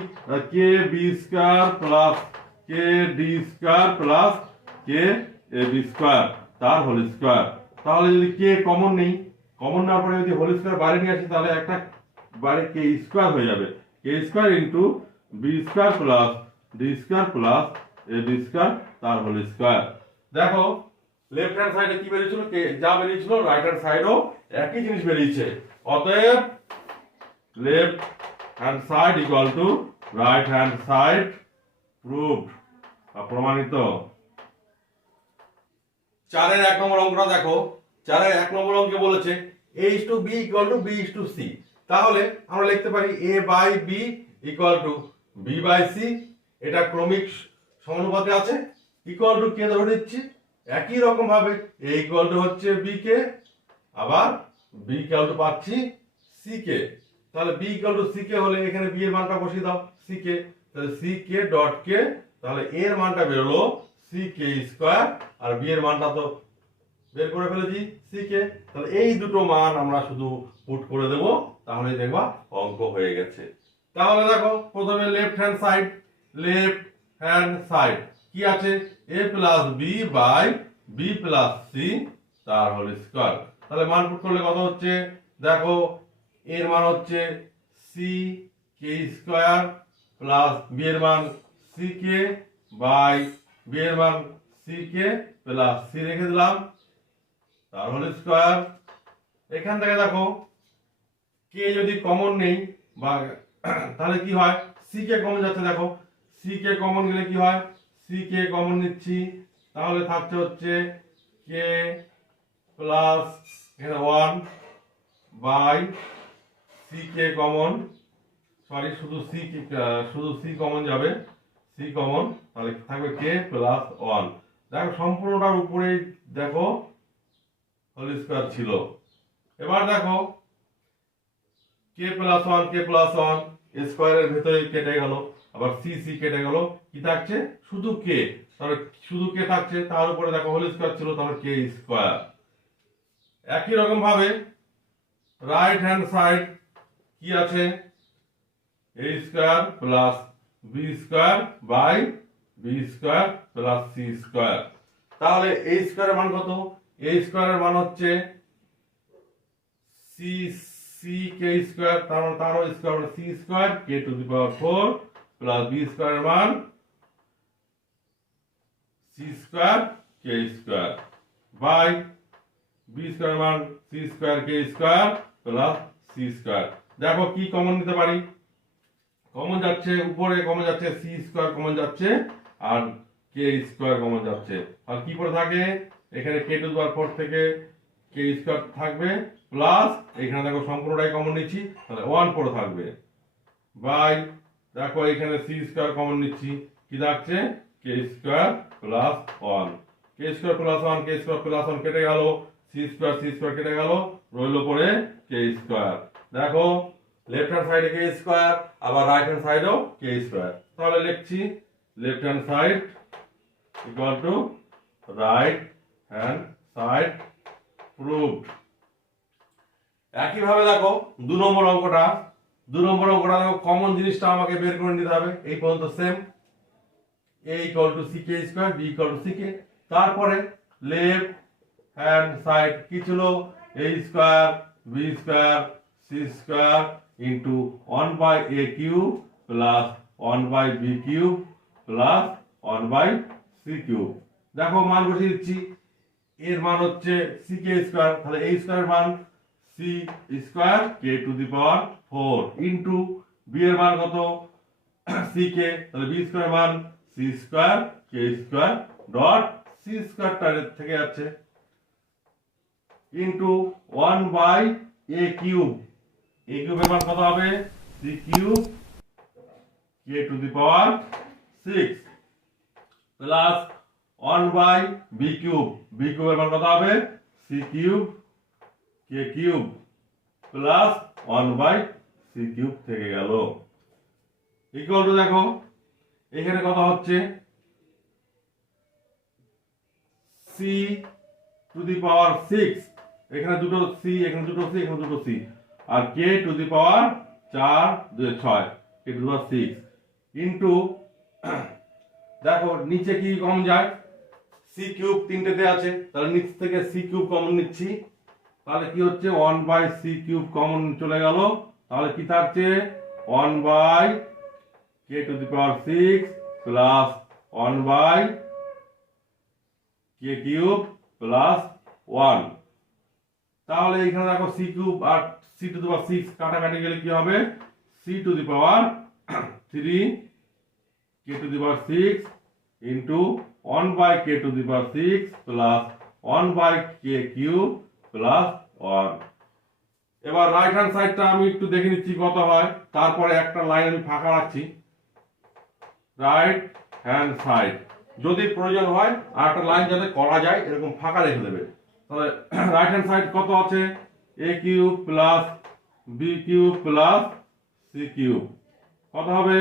K B square plus K D square plus K A B square তার হোল স্কয়ার। তাহলে যদি কে কমন নেই, কমন নেওয়ার পরে যদি হোল স্কয়ার বাইরে নিয়ে আসি তাহলে একটা বাইরে কে স্কয়ার হয়ে যাবে, K square into B square plus D square plus A B square তার হোল স্কয়ার। দেখো লেফট হ্যান্ড সাইডে কি বেরিয়েছিল, কে যা বেরিয়েছিল রাইট হ্যান্ড সাইডও একই জিনিস বেরিয়েছে, অতএব left hand side equal to right hand side proved বা প্রমাণিত। 4-এর 1 নম্বর অঙ্কটা দেখো, 4-এর 1 নম্বর অঙ্কে বলেছে a is to b equal to b is to c, তাহলে আমরা লিখতে পারি a by b equal to b by c, এটা ক্রমিক সমানুপাতে আছে, ইকুয়াল টু কে ধরে দিচ্ছি একই রকম ভাবে a ইকুয়াল টু হচ্ছে b কে, আবার b ইকুয়াল টু পাচ্ছি c কে, তাহলে b ইকুয়াল টু c কে হলে এখানে b এর মানটা বসিয়ে দাও c কে, তাহলে c কে ডট কে, তাহলে a এর মানটা বেরোলো c কে স্কয়ার, আর b এর মানটা তো বের করে ফেলেছি c কে, তাহলে এই দুটো মান আমরা শুধু পুট করে দেব, তাহলে দেখবা অঙ্ক হয়ে গেছে। তাহলে দেখো প্রথমে লেফট হ্যান্ড সাইড কি আছে a plus b by b plus c তার হোল স্কয়ার, তাহলে মান পুট করলে কত হচ্ছে দেখো এর মান হচ্ছে c কে স্কয়ার প্লাস b এর মান c কে বাই b এর মান c কে প্লাস c রেখে দিলাম তার হোল স্কয়ার। এখান থেকে দেখো কে যদি কমন নেই বা তাহলে কি হয় c কে কমন যাচ্ছে, দেখো c সি কে কমন গেলে কি হয়, সি কে কমন নিচ্ছি, তাহলে থাকছে হচ্ছে কে প্লাস এখানে 1 by c k common, sorry শুধু সি কমন যাবে, সি কমন, তাহলে থাকবে কে প্লাস 1। দেখো সম্পূর্ণটার উপরে দেখো হোল স্কয়ার ছিল। এবার দেখো কে প্লাস 1 কে প্লাস 1 স্কয়ারের ভেতরে কেটে গেল, আবার সি সি কেটে গেল, কি থাকছে শুধু কে, তাহলে শুধু কে থাকছে, তার উপরে দেখো হোল স্কয়ার ছিল, তাহলে কে স্কয়ার। একই রকম ভাবে রাইট হ্যান্ড সাইড কি আছে, A square plus B square by B square plus C square. তাহলে এ স্কয়ারের মান কত, এ স্কয়ারের মান হচ্ছে সি সি কে স্কয়ার, তারও স্কয়ার মানে C square K to the power 4 plus B স্কয়ারের মান C square K square by B square মান সি স্কয়ার কে স্কয়ার প্লাস সি স্কয়ার। দেখো কি কমন নিতে পারি, কমন যাচ্ছে উপরে, কমন যাচ্ছে সি স্কয়ার কমন যাচ্ছে, আর কে স্কয়ার কমন যাচ্ছে, আর কি পড়ে থাকে এখানে কে টু দি পাওয়ার 4 থেকে কে স্কয়ার থাকবে, প্লাস এখানে দেখো সম্পূর্ণটাই কমন নিচ্ছি, তাহলে 1 পড়ে থাকবে, বাই দেখো এখানে সি স্কয়ার কমন নিচ্ছি, কি থাকছে কে স্কয়ার প্লাস 1, কে স্কয়ার প্লাস 1 কে স্কয়ার প্লাস 1 কেটে গেল, সি স্কয়ার কেটে গেল, রইল পড়ে কে স্কয়ার। দেখো লেফট হ্যান্ড সাইডে কে স্কয়ার, আবার রাইট হ্যান্ড সাইডেও কে স্কয়ার, তাহলে লিখছি left hand side equal to right hand side proved. একই ভাবে দেখো 2 নম্বর অঙ্কটা দেখো কমন জিনিসটা আমাকে বের করে নিতে হবে, এই পর্যন্ত same, a equal to C K square, b equal to C K, তারপরে লেফট হ্যান্ড সাইড কি ছিল, a square b square c square into 1 by a cube plus 1 by b cube plus 1 by c cube. দেখো মান বসিয়ে দিচ্ছি, এর মান হচ্ছে সি কে স্কয়ার, তাহলে a স্কয়ার মান C square K to the power 4 into b এর মান কত সি কে, তাহলে b স্কয়ার মান সি স্কয়ার কে স্কয়ার ডট সি স্কয়ারটা থেকে যাচ্ছে into 1 by a cube, a কিউবের মান কত হবে c cube K to the power 6 plus 1 by b cube, b কিউবের মান কত হবে c cube K cube plus 1 by c cube থেকে গেল, ইকুয়াল টু দেখো এখানে কত হচ্ছে সি টু দি পাওয়ার 6, এখানে দুটো সি, এখানে দুটো সি, এখানে দুটো সি, আর k to the power 4 2 6 k to the power 6 into দেখো নিচে কি কমন যায়, সি কিউব তিনটেতে আছে, তাহলে নিচ থেকে সি কিউব কমন নিচ্ছি, তাহলে কি হচ্ছে 1 বাই সি কিউব কমন চলে গেল, তাহলে কি থাকছে 1 by K to the power 6 plus 1 by K cube plus 1। তাহলে এখানে দেখো সি কিউব আর সি টু দি পাওয়ার 6 কাটাকাটি গেলে কি হবে C to the power 3 K to the power 6 into 1 by K to the power 6 plus 1 by K cube plus 1। এবার right hand সাইডটা আমি একটু দেখে নিচ্ছি কত হয়, তারপরে একটা লাইন আমি ফাঁকা রাখছি, রাইট হ্যান্ড সাইড যদি প্রয়োজন হয় আর একটা লাইন যাতে করা যায় এরকম ফাঁকা রেখে দেবে, তাহলে রাইট হ্যান্ড সাইড কত আছে a cube plus b cube plus c cube, কত হবে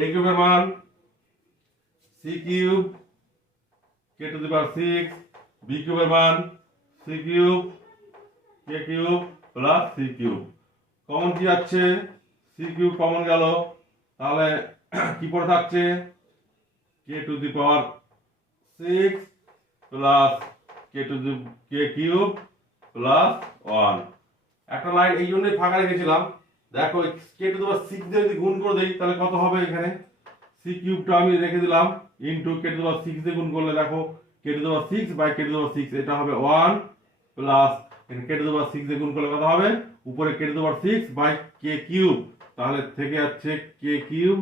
a কিউবের মান c cube K to the power 6, b কিউবের মান c কিউব কে cube plus c cube, common কি যাচ্ছে c কিউব কমন গেল, তাহলে কি পড়ে থাকছে K to the power 6 plus K to the K cube plus 1। একটা লাইন এই জন্যই ফাঁকা রেখেছিলাম, দেখো কে টু দি পাওয়ার 6 দিয়ে যদি গুণ করে দেই তাহলে কত হবে, এখানে সি কিউবটা আমি রেখে দিলাম into K to the power 6 দিয়ে গুণ করলে দেখো K to the power 6 by K to the power 6 এটা হবে 1 plus K to the power 6 দিয়ে গুণ করলে কত হবে উপরে K to the power 6 by K cube, তাহলে থেকে যাচ্ছে K cube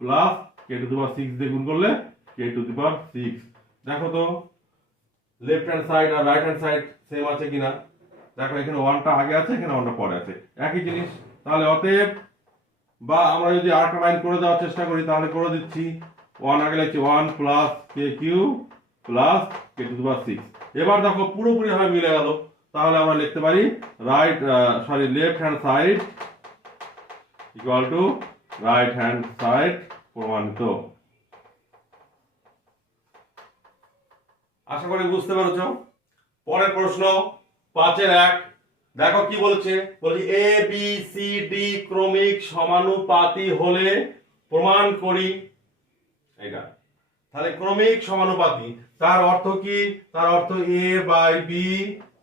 plus K K to the power 6 দিয়ে গুণ করলে কে টু দি পাওয়ার 6। দেখো তো লেফট হ্যান্ড সাইড আর রাইট হ্যান্ড সাইড সেম আছে কিনা। দেখো এখানে 1টা আগে আছে, এখানে 1টা পরে আছে, একই জিনিস। তাহলে অতএব, বা আমরা যদি আরেকটা লাইন করে দেওয়ার চেষ্টা করি তাহলে করে দিচ্ছি। 1 আগে লিখছি 1 plus K cube plus K to the power 6। এবার দেখো পুরোপুরি ভাবে মিলে গেল। তাহলে আমরা লিখতে পারি left hand side equal to right hand side প্রমাণিত। আশা করি বুঝতে পেরেছো। পরের প্রশ্ন 5-এর 1, দেখো কি বলছে। বলছি এ বি সি ডি ক্রমিক সমানুপাতি হলে প্রমাণ করি। এটা তাহলে ক্রমিক সমানুপাতি, তার অর্থ কি? তার অর্থ A by B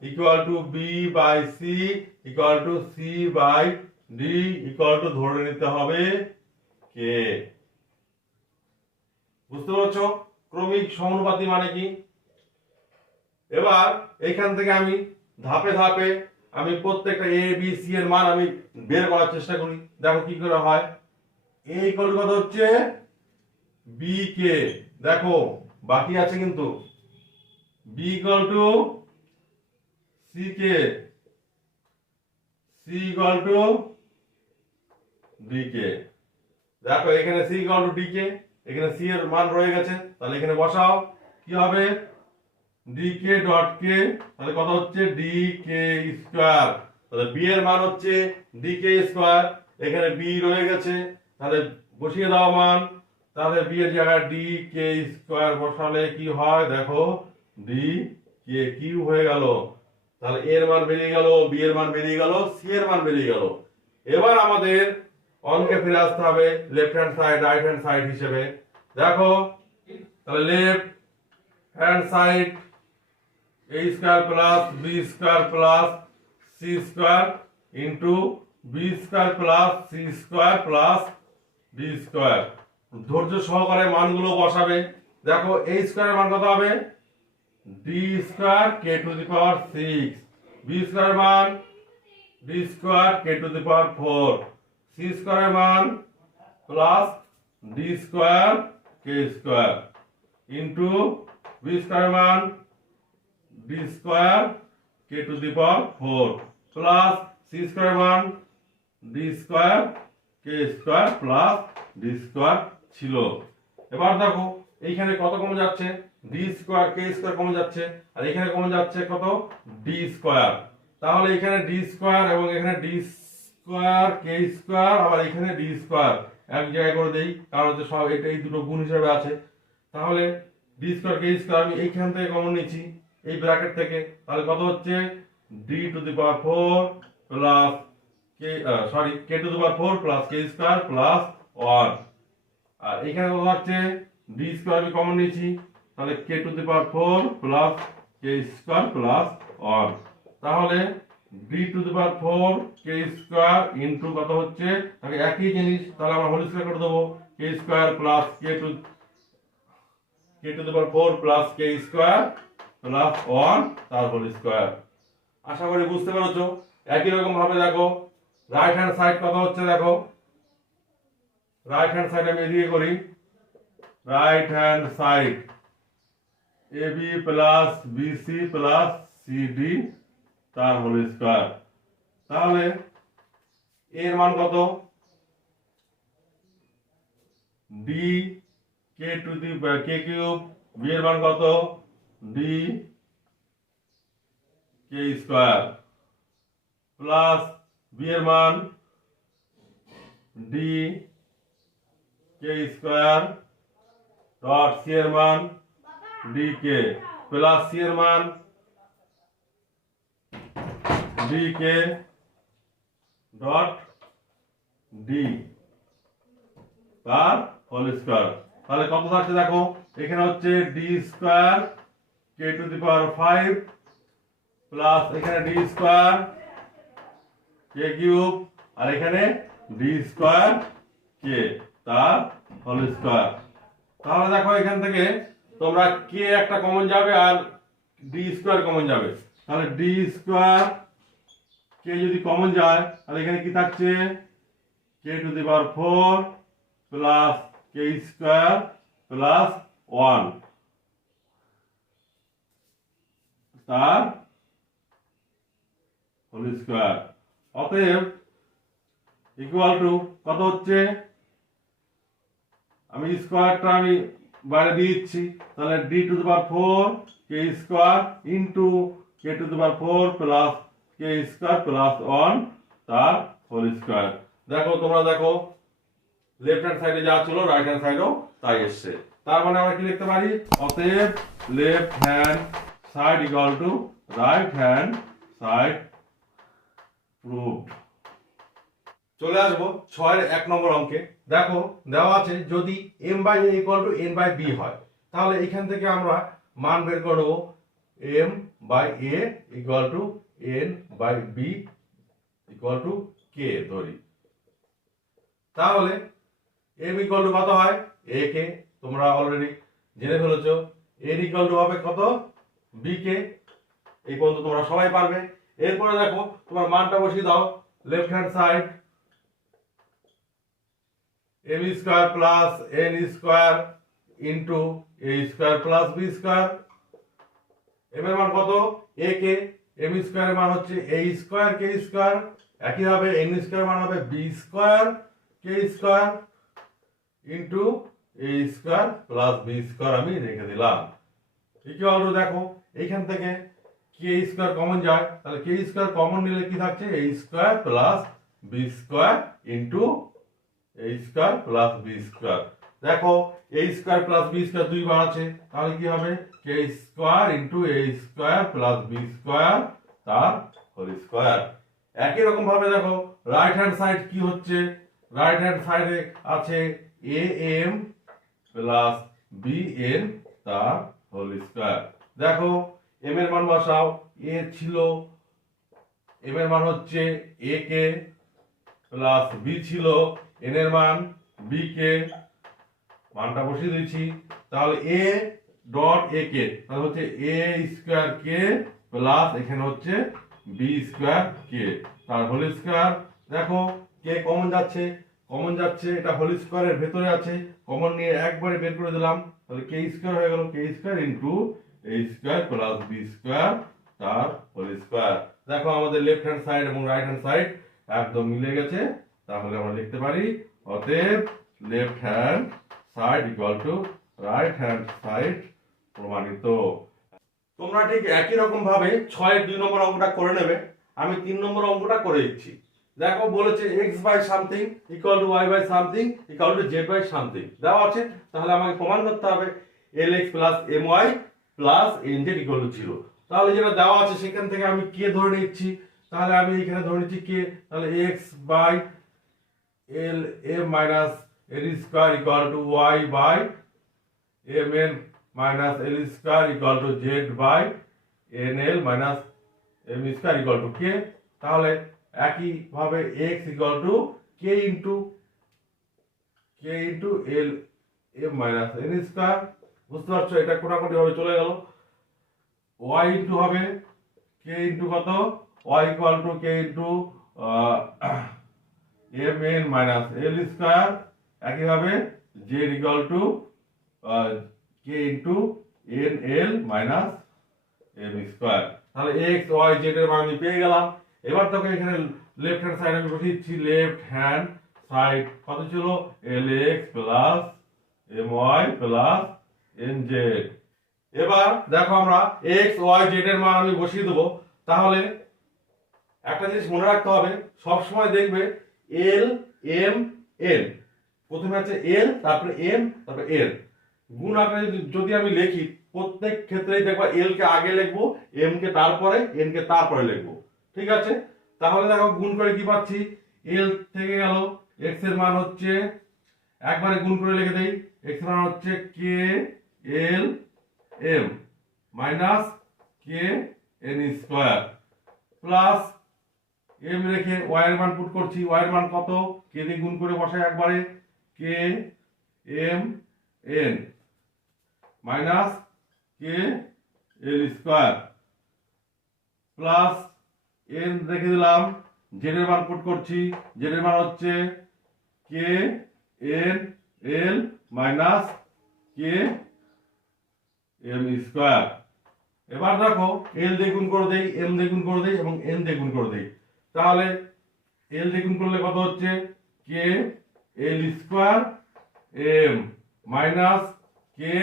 equal to B by C equal to C by D equal to ধরে নিতে হবে কে। বুঝতে পারছো ক্রমিক সমানুপাতি মানে কি? এবার এখান থেকে আমি ধাপে ধাপে আমি প্রত্যেকটা এ বি সি এর মান আমি বের করার চেষ্টা করি। দেখো কি করে হয়। এ ইকুয়াল কত হচ্ছে বি কে, দেখো বাকি আছে কিন্তু B equal to C K, C equal to D K. দেখো এখানে C equal to D K, এখানে সি এর মান রয়ে গেছে, তাহলে এখানে বসাও। কি হবে ডি কে ডট কে, তাহলে কত হচ্ছে ডি কে স্কয়ার। তাহলে বি এর মান হচ্ছে ডি কে স্কয়ার, এখানে বি রয়ে গেছে, তাহলে বসিয়ে দাও মান। তাহলে বি এর জায়গায় ডি কে স্কয়ার বসালে কি হয় দেখো ডি কে কিউ হয়ে গেল। তাহলে এর মান বেরিয়ে গেল, বি এর মান বেরিয়ে গেল, সি এর মান বেরিয়ে গেল। এবার আমাদের অঙ্কে ফিরে আসতে হবে left hand side right hand side হিসেবে। দেখো তাহলে left hand side a square plus B square plus C square into b square plus C square plus D square. ধৈর্য সহকারে মানগুলো বসাবে। দেখো a স্কয়ারের মান কত হবে D square K to the power 6, B স্কয়ারের মান D square K to the power 4, C স্কয়ারের মান প্লাস ডি স্কয়ার কে স্কয়ার ইন্টু বি স্কয়ারের মান D square K to the power 4 plus C square মান ডি স্কয়ার কে square plus D square ছিল। এবার দেখো এইখানে কত কমে যাচ্ছে ডি স্কয়ার কে স্কয়ার কমে যাচ্ছে, আর এখানে কমে যাচ্ছে কত ডি স্কয়ার। তাহলে এখানে ডি স্কয়ার এবং এখানে ডি স্কয়ার কে স্কয়ার, আবার এখানে ডি স্কয়ার এক জায়গায় করে দেই, কারণ হচ্ছে সব এটা এই দুটো গুণ হিসেবে আছে। তাহলে ডি স্কয়ার কে স্কয়ার আমি এইখান থেকে কমন নিচ্ছি এই ব্র্যাকেট থেকে, তাহলে কত হচ্ছে D to the power 4 plus K K to the power 4 plus K square plus 1। আর এখানে কত হচ্ছে ডি স্কয়ার আমি কমন নিয়েছি, তাহলে K to the power 4 plus K square plus 1। তাহলে D to the power 4 K square into কত হচ্ছে, তাহলে একই জিনিস, তাহলে আমরা হোল স্কয়ার করে দেবো K square plus K to the power 4 plus K square plus 1 তার হোল স্কয়ার। আশা করি বুঝতে পেরেছো। একই রকম ভাবে দেখো রাইট হ্যান্ড সাইড কত হচ্ছে, দেখো রাইট হ্যান্ড সাইড আমি এদিকে করি, right hand side A B plus B C plus C D তার হোল স্কয়ার। তাহলে এর মান কত D K to the K cube, B এর মান কত D K square plus B এর মান D K square dot C এর মান ডি কে প্লাস সি এর মান ডি কে ডট ডি তার হোল স্কয়ার। তাহলে কত থাকছে দেখো এখানে হচ্ছে D square K to the power 5 plus এখানে ডি স্কয়ার কে কিউব, আর এখানে ডি স্কয়ার কে তার হোল স্কয়ার। তাহলে দেখো এখান থেকে তোমরা কে একটা কমন যাবে আর ডি স্কয়ার কমন যাবে। তাহলে ডি স্কয়ার কে যদি কমন যায় তাহলে এখানে কি থাকছে K to the power 4 plus K square plus 1 তার হোল স্কোয়ার। অতএব ইকুয়াল টু কত হচ্ছে, আমি স্কোয়ারটা আমি বাইরে দিয়ে দিচ্ছি, তাহলে D to the power 4 K square into K to the power 4 plus K square plus 1 তার হোল স্কোয়ার। দেখো তোমরা দেখো লেফট হ্যান্ড সাইডে যা ছিল রাইট হ্যান্ড সাইডেও তাই এসছে। তার মানে আমরা কি লিখতে পারি, অতএব left hand side equal to right hand side proved. চলে আসবো 6-1 নম্বর অঙ্কে। দেখো দেওয়া আছে যদি m by a equal to n by b হয়, তাহলে এখান থেকে আমরা মান বের করব m by a equal to n by b equal to k ধরি। তাহলে m ইকুয়াল টু কত হয়, a কে তোমরা অলরেডি জেনে ফেলেছো, n ইকুয়াল টু হবে কত, b কে, এই পর্যন্ত তোমরা সবাই পারবে। এরপরে দেখো তোমার মানটা বসিয়ে দাও, left hand side m square plus n square into a square plus b square. m এর মান কত, a কে, m স্কয়ারের মান হচ্ছে a স্কয়ার k স্কয়ার, একইভাবে n স্কয়ার মান হবে b square k square into a square plus b square আমি রেখে দিলাম। ইকুয়াল টু দেখো এইখান থেকে k স্কয়ার কমন যায়, তাহলে k স্কয়ার কমন নিলে কি থাকছে, a square plus b square into a square plus b square. দেখো a square plus b square দুইবার আছে, তাহলে কি হবে k square into a square plus b square তার হোল স্কয়ার। একই রকম ভাবে দেখো রাইট হ্যান্ড সাইড কি হচ্ছে, রাইট হ্যান্ড সাইডে আছে am প্লাস bn তার হোল স্কয়ার। দেখো m এর মান বসাও, a ছিল, m এর মান হচ্ছে a কে প্লাস b ছিল n এর মান b কে, মানটা বসিয়ে দিচ্ছি, তাহলে a ডট a কে তাহলে হচ্ছে a স্কয়ার কে প্লাস এখানে হচ্ছে b স্কয়ার কে তার হোল স্কয়ার। দেখো কে কমন যাচ্ছে, কমন যাচ্ছে, এটা হোল স্কয়ারের ভেতরে আছে, কমন নিয়ে একবারে বের করে দিলাম, তাহলে কে স্কয়ার হয়ে গেল, K square into a square plus b square তার হোল স্কয়ার। দেখো আমাদের লেফট হ্যান্ড সাইড এবং রাইট হ্যান্ড সাইড একদম মিলে গেছে, তাহলে আমরা লিখতে পারি অতএব left hand side equal to right hand side প্রমাণিত। তোমরা ঠিক একই রকম ভাবে 6-2 নম্বর অঙ্কটা করে নেবে, আমি 3 নম্বর অঙ্কটা করে দিচ্ছি। দেখো বলেছে x by something equal to y by something equal to z by something দেওয়া আছে, তাহলে আমাকে প্রমাণ করতে হবে lx plus my plus nz equal to 0। তাহলে যেটা দেওয়া আছে সেখান থেকে আমি কে ধরে নিচ্ছি, তাহলে আমি এখানে ধরে নিচ্ছি কে, তাহলে x by l m minus l square equal to y by mn minus l square equal to z by nl minus m square equal to k। তাহলে একই ভাবে x equal to k into l m minus n square, বুঝতে পারছো এটা কোটাকুটি ভাবে চলে গেল, y ইনটু হবে k ইনটু কত, y equal to k into mn minus l square, একইভাবে z equal to k into nl minus m square. তাহলে x y z এর মান আমি পেয়ে গেলাম। এবার তোকে এখানে লেফট হ্যান্ড সাইড আমি বসিয়েছি, লেফট হ্যান্ড সাইড কত ছিল, lx plus my plus nz। এবার দেখো আমরা x y z এর মান আমি বসিয়ে দেবো। তাহলে একটা জিনিস মনে রাখতে হবে, সব সময় দেখবে l m n, প্রথমে আছে l তারপরে m তারপরে n, গুণ আকারে যদি আমি লিখি প্রত্যেক ক্ষেত্রেই দেখবা l কে আগে লিখবো, m কে তারপরে, n কে তারপরে লিখবো, ঠিক আছে। তাহলে দেখো গুণ করে কি পাচ্ছি, l থেকে গেল x এর মান হচ্ছে, একবারে গুণ করে লিখে দেই, x এর মান হচ্ছে k l m minus k n square plus m রেখে y এর মান পুট করছি, y এর মান কত, k দিয়ে গুণ করে বসাই একবারে, k m n minus k l square plus n রেখে দিলাম, z এর মান পুট করছি, z এর মান হচ্ছে k n L minus K M square. এবার দেখো এল দিয়ে গুণ করে দেই, এম দিয়ে গুণ করে দেই এবং এন দিয়ে গুণ করে দেই। তাহলে এল দিয়ে গুণ করলে কত হচ্ছে কে L square M minus K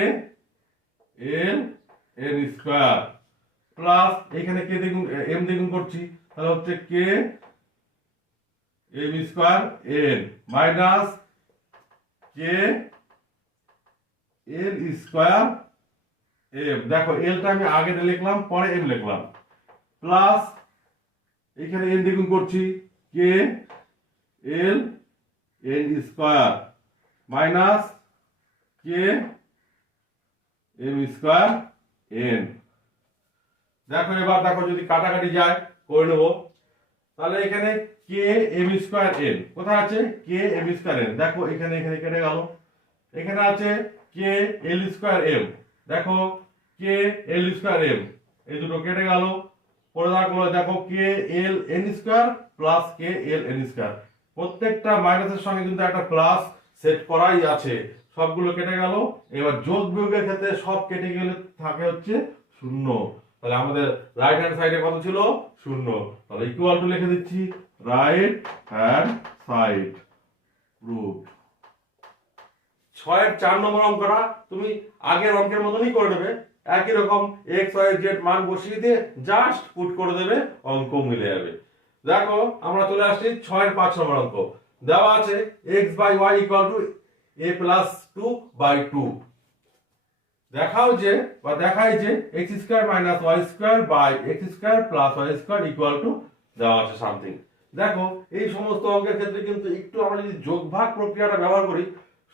L N square plus এখানে কে দিয়ে গুণ এম দিয়ে গুণ করছি, তাহলে হচ্ছে K M square N minus K L square M. দেখো এলটা আমি আগে লিখলাম পরে এম লিখলাম প্লাস এখানে এন দিয়ে গুণ করছি K L N square minus K M square N. দেখো এবার দেখো যদি কাটাকাটি যায় করে নেবো, তাহলে এখানে কে এম স্কোয়ার এন কোথায় আছে কে এম স্কোয়ার এন, দেখো এখানে এখানে কেটে গেল। এখানে আছে কে এল স্কোয়ার এম, দেখো কে এল স্কোয়ার এম, এই দুটো কেটে গেল। পরে থাকলো দেখো কে এল এন স্কোয়ার প্লাস কে এল এন স্কোয়ার, প্রত্যেকটা মাইনাসের সঙ্গে কিন্তু একটা প্লাস সেট করাই আছে, সবগুলো কেটে গেল। এবার যোগ বিয়োগের ক্ষেত্রে সব কেটে গেলে থাকে হচ্ছে শূন্য। তাহলে আমাদের রাইট হ্যান্ড সাইডে কত ছিল শূন্য, তাহলে ইকুয়াল টু লিখে দিচ্ছি রাইট হ্যান্ড সাইড প্রুফ। 6 এর 4 নম্বর অঙ্কটা তুমি আগের অঙ্কের মতনই করে নেবে, একই রকম এক্স ওয়াই জেড মান বসিয়ে দিয়ে জাস্ট পুট করে দেবে, অঙ্ক মিলে যাবে। দেখো আমরা চলে আসছি 6 এর 5 নম্বর অঙ্ক। দেওয়া আছে x by y equal to a plus 2 by 2। দেখাও যে বা দেখাই যে x square minus y square by x square plus y square equal to দেওয়া আছে সামথিং। দেখো এই সমস্ত অঙ্কের ক্ষেত্রে কিন্তু একটু আমরা যদি যোগ ভাগ প্রক্রিয়াটা ব্যবহার করি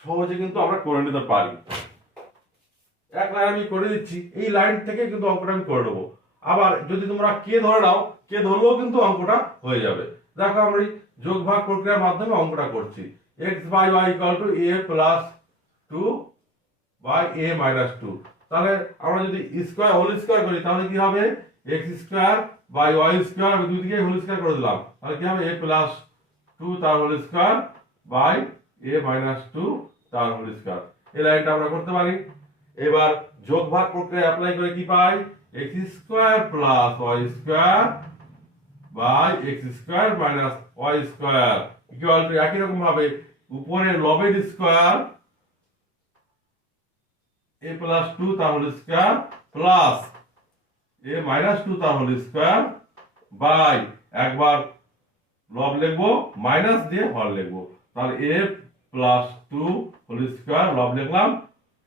সহজে কিন্তু আমরা করে নিতে পারি। এক লাইন আমি করে দিচ্ছি, এই লাইন থেকে কিন্তু অঙ্কটা আমি করে নেবো। আবার যদি তোমরা কে ধরে নাও, কে ধরলেও কিন্তু অঙ্কটা হয়ে যাবে। দেখো আমরা এই যোগ ভাগ প্রক্রিয়ার মাধ্যমে অঙ্কটা করছি। x by y equal to a plus 2 by a minus 2। তাহলে আমরা যদি স্কয়ার হোল স্কয়ার করি তাহলে কি হবে x square by y square, আমি দুই দিকে হোল স্কয়ার করে দিলাম, তাহলে কি হবে a প্লাস 2 তার whole square by a minus 2 তার হোল স্কয়ার। এই লাইনটা আমরা করতে পারি। এবার যোগ ভাগ প্রক্রিয়া অ্যাপ্লাই করে কি পাই x square plus y square by x square minus y square equal to একই রকম ভাবে উপরে লবের স্কয়ার a প্লাস 2 তার whole square plus a minus 2 তার হোল স্কয়ার বাই একবার লব লিখবো মাইনাস দিয়ে হর লিখবো, তাহলে a প্লাস 2 হোল স্কয়ার লব লিখলাম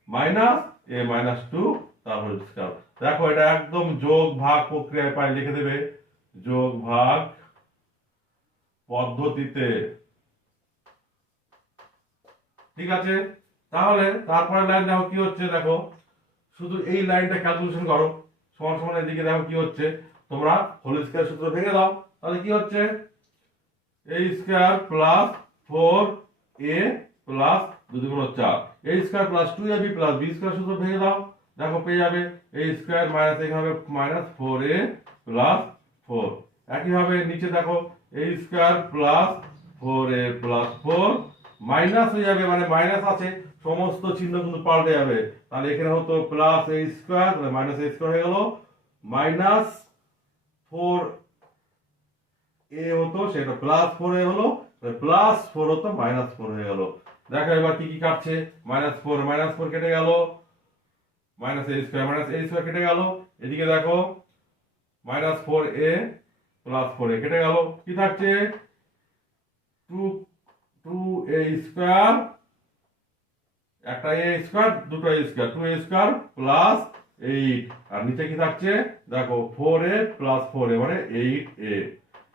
মাইনাস a মাইনাস 2 তার হোল স্কয়ার। দেখো এটা একদম যোগ ভাগ প্রক্রিয়ায় পাই, লিখে দেবে যোগ ভাগ পদ্ধতিতে। ঠিক আছে, তাহলে তারপরে লাইন দেখো কি হচ্ছে, দেখো শুধু এই লাইনটা ক্যালকুলেশন করো, সমান সমান এদিকে দেখো কি হচ্ছে, তোমরা হোল স্কয়ার সূত্র ভেঙে দাও, তাহলে কি হচ্ছে a square plus 4a plus 2 দুগুণ 4, a square plus 2ab plus b square সূত্র ভেঙে দাও, দেখো পেয়ে যাবে a স্কয়ার মাইনাস এখানে হবে মাইনাস 4a প্লাস 4। একই ভাবে নিচে দেখো a square plus 4a plus 4 minus হয়ে যাবে, মানে মাইনাস আছে সমস্ত চিহ্ন কিন্তু পাল্টে যাবে, তাহলে এখানে হতো plus a square minus a square হয়ে গেল মাইনাস 4 এ হতো সেটা প্লাস 4 এ হলো, প্লাস 4 হতো মাইনাস 4 হয়ে গেল। দেখো এবার কি কি কাটছে, মাইনাস 4 কেটে গেল, মাইনাস a স্কয়ার কেটে গেল, এদিকে দেখো মাইনাস 4a প্লাস 4a কেটে গেল, কি থাকছে 2a স্কয়ার, একটা a স্কয়ার দুটো a square 2a square plus 8, আর নিচে কি থাকছে দেখো 4a প্লাস 4a মানে 8a।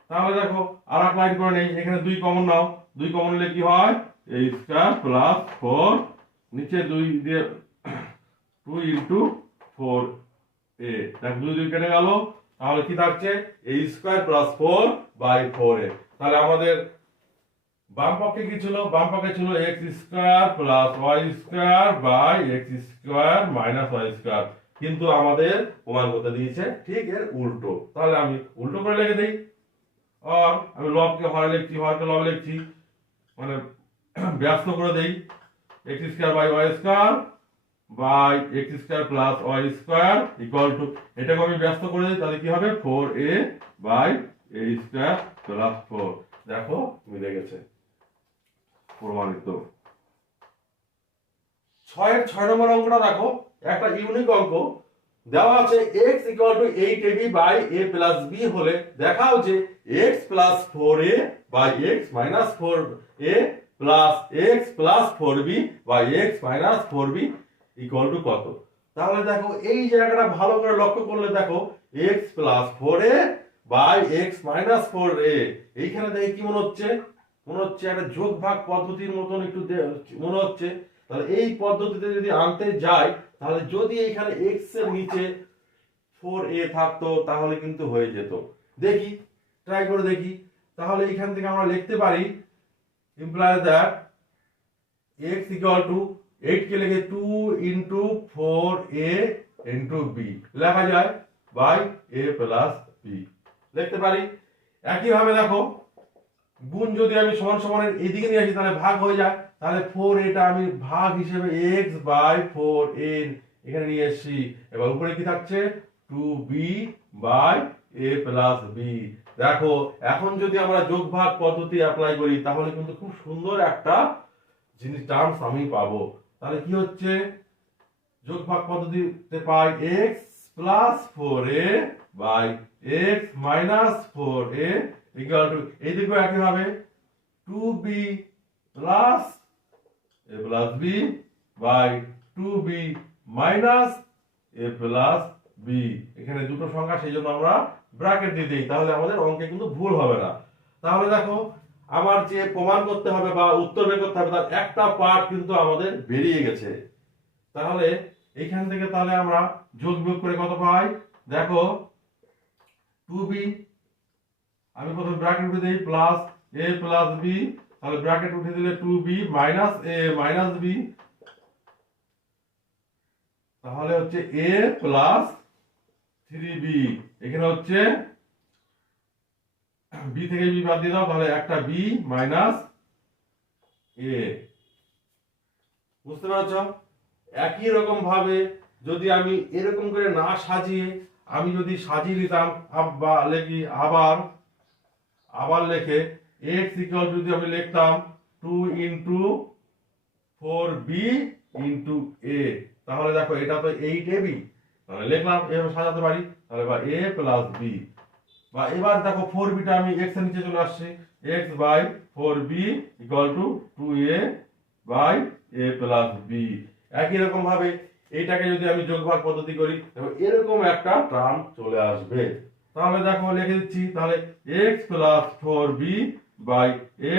তাহলে দেখো আর এক লাইন করে নেই, এখানে 2 কমন নাও, 2 কমন নিলে কি হয় a স্কয়ার প্লাস 4, নিচে 2 দিয়ে 2 ইনটু 4a, দেখো 2 2 কেটে গেল, তাহলে কি থাকছে a square plus 4 by 4a। তাহলে আমাদের বাম পক্ষে কি ছিল, বাম পক্ষে ছিল x square plus y square by x square minus y square, কিন্তু আমাদের প্রমাণ করতে দিয়েছে ঠিক এর উল্টো, তাহলে আমি উল্টো করে লিখে দেই। আর আমি লবকে হরে লিখছি, হরকে লব লিখছি, মানে ব্যস্ত করে দেই, x square by y square by x square plus y square equal to, এটাকে আমি ব্যস্ত করে দিই, তাহলে কি হবে 4a by a square plus 4। দেখো মিলে গেছে, প্রমাণিত। 6 নম্বর অঙ্কটা দেখো, একটা ইউনিক অঙ্ক দেওয়া আছে x equal to 8ab by a plus b হলে দেখাও যে x plus 4a by x minus 4a plus x plus 4b by x minus 4b equal to কত। তাহলে দেখো এই জায়গাটা ভালো করে লক্ষ্য করলে দেখো x plus 4a by x minus 4a, এইখানে দেখে কি মনে হচ্ছে, মনে হচ্ছে একটা যোগ ভাগ পদ্ধতির মতন একটু মনে হচ্ছে। তাহলে এই পদ্ধতিতে যদি আনতে যাই, তাহলে যদি এখানে x এর নিচে 4a থাকতো তাহলে কিন্তু হয়ে যেত। দেখি, ট্রাই করে দেখি। তাহলে এখান থেকে আমরা লিখতে পারি imply that x equal two 8 কে লিখে 2 ইনটু 4a ইনটু b লেখা যায় বাই a প্লাস b লিখতে পারি। একই ভাবে দেখো গুণ যদি আমি সমান সমানের এদিকে নিয়ে আসি তাহলে ভাগ হয়ে যায়, তাহলে 4 এটা আমি ভাগ হিসেবে x বাই 4a এখানে নিয়ে এসেছি। এবার উপরে কি থাকছে 2b by a plus b। দেখো এখন যদি আমরা যোগ ভাগ পদ্ধতি অ্যাপ্লাই করি তাহলে কিন্তু খুব সুন্দর একটা জিনিস টার্মস আমি পাবো। তাহলে কি হচ্ছে, যোগ ভাগ পদ্ধতিতে পাই x plus 4a by x minus 4a equal to, এই দিকেও একই ভাবে 2b plus a plus b by 2b minus a plus b। এখানে দুটো সংখ্যা, সেই জন্য আমরা ব্র্যাকেট দিয়ে দিই, তাহলে আমাদের অঙ্কে কিন্তু ভুল হবে না। তাহলে দেখো আমার যে প্রমাণ করতে হবে বা উত্তর বের করতে হবে তার একটা পার্ট কিন্তু আমাদের বেরিয়ে গেছে। তাহলে এইখান থেকে তাহলে আমরা যোগ বিয়োগ করে কত পাই, দেখো 2b, আমি প্রথমে ব্র্যাকেট উঠে দিই প্লাস a প্লাস b, তাহলে ব্র্যাকেট উঠে দিলে 2b minus a minus b, তাহলে হচ্ছে a প্লাস 3b। এখানে হচ্ছে b থেকে b বাদ দিয়ে দাও, তাহলে একটা b মাইনাস a। বুঝতে পারছো? একই রকম ভাবে যদি আমি এরকম করে না সাজিয়ে আমি যদি সাজিয়ে নিতাম বা লিখি আবার লিখে x ইকুয়াল যদি আমি লিখতাম 2 ইনটু 4b ইনটু a, তাহলে দেখো এটা তো 8ab, তাহলে লিখলাম এভাবে সাজাতে পারি, তাহলে বা a প্লাস b। বা এবার দেখো 4b টা আমি x এর নিচে চলে আসছে, x by 4b equal to 2a by a plus b। একই রকম ভাবে এইটাকে যদি আমি যোগ ভাগ পদ্ধতি করি এরকম একটা টার্ম চলে আসবে। তাহলে দেখো লিখে দিচ্ছি, তাহলে x plus 4b by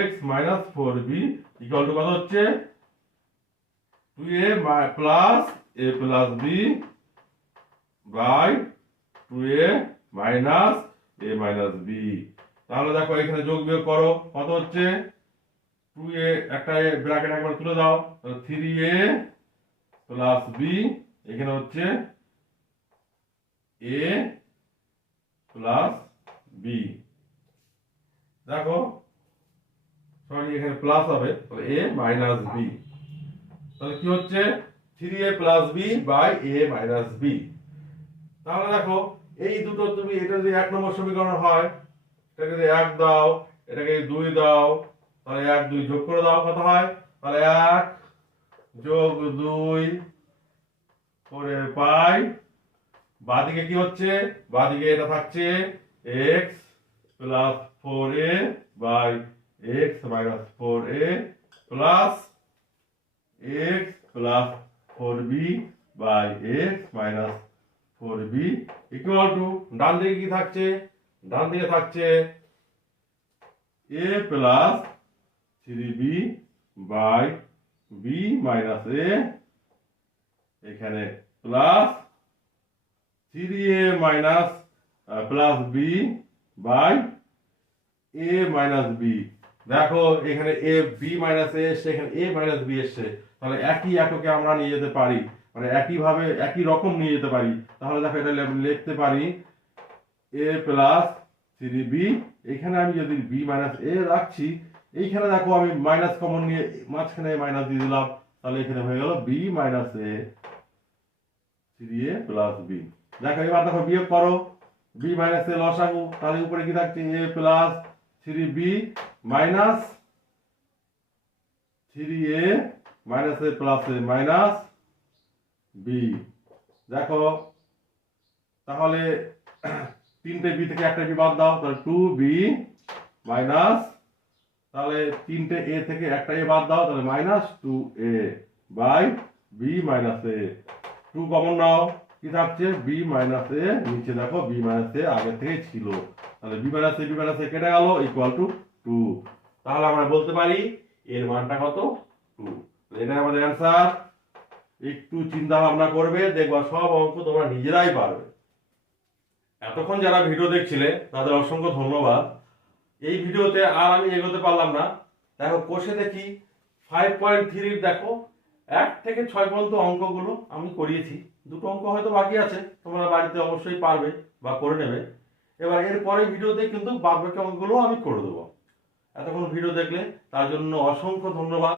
x minus 4b equal to কত হচ্ছে 2a plus a plus b by 2a minus a minus b। তাহলে দেখো এখানে যোগ বিয়োগ করো, কত হচ্ছে 2a, একটা ব্র্যাকেট একবার তুলে দাও, 3a প্লাস b, এখানে হচ্ছে a প্লাস b। দেখো সরি এখানে প্লাস হবে, তাহলে a মাইনাস b, তাহলে কি হচ্ছে 3a plus b by a minus b। তাহলে দেখো এই দুটো তুমি, এটা যদি 1 নম্বর সমীকরণ হয় এটাকে যদি 1 দাও, এটাকে 2 দাও, তাহলে 1 2 যোগ করে দাও, কত হয়, তাহলে 1 যোগ 2 করে পাই। বাদিকে কি হচ্ছে, বাদিকে এটা থাকছে x plus 4a by x minus 4a plus x plus 4b by x minus 4b equal to, ডান দিকে কি থাকছে, ডান দিকে থাকছে a plus 3b by b minus a, এখানে plus 3a minus plus b by a minus b। দেখো এখানে a b মাইনাস a এসছে, এখানে a মাইনাস b এসছে, তাহলে একই এককে আমরা নিয়ে যেতে পারি, মানে একই ভাবে একই রকম নিয়ে যেতে পারি। তাহলে দেখো এটা লিখতে পারি a প্লাস 3b, এখানে আমি যদি b মাইনাস a রাখছি, এইখানে দেখো আমি মাইনাস কমন নিয়ে মাঝখানে মাইনাস দিয়ে দিলাম, তাহলে এখানে হয়ে গেল বি মাইনাস এ 3a প্লাস বি। দেখো এবার দেখো বিয়োগ করো, বি মাইনাস এ লসাগু, তাহলে উপরে কি থাকছে A plus 3b minus 3a minus A plus A minus B. দেখো তাহলে তিনটে বি থেকে একটা বি বাদ দাও, তাহলে 2b মাইনাস, তাহলে তিনটে এ থেকে একটা এ বাদ দাও, তাহলে minus 2a by B minus A. 2 common নাও, কি থাকছে বি মাইনাস এ, নিচে দেখো বি মাইনাস এ আগে থেকে ছিল, তাহলে বি মাইনাস এ কেটে গেল ইকুয়াল টু 2। তাহলে আমরা বলতে পারি এর মানটা কত 2। এটা আমাদের অ্যান্সার। একটু চিন্তা ভাবনা করবে, দেখবা সব অঙ্ক তোমরা নিজেরাই পারবে। এতক্ষণ যারা ভিডিও দেখছিলে তাদের অসংখ্য ধন্যবাদ। এই ভিডিওতে আর আমি এগোতে পারলাম না। দেখো কোষে দেখি 5.3 দেখো 1 থেকে 6 পর্যন্ত অঙ্কগুলো আমি করিয়েছি, দুটো অঙ্ক হয়তো বাকি আছে, তোমরা বাড়িতে অবশ্যই পারবে বা করে নেবে। এবার এর পরে ভিডিওতে কিন্তু বাদ বাকি অঙ্কগুলো আমি করে দেবো। এতক্ষণ ভিডিও দেখলে তার জন্য অসংখ্য ধন্যবাদ।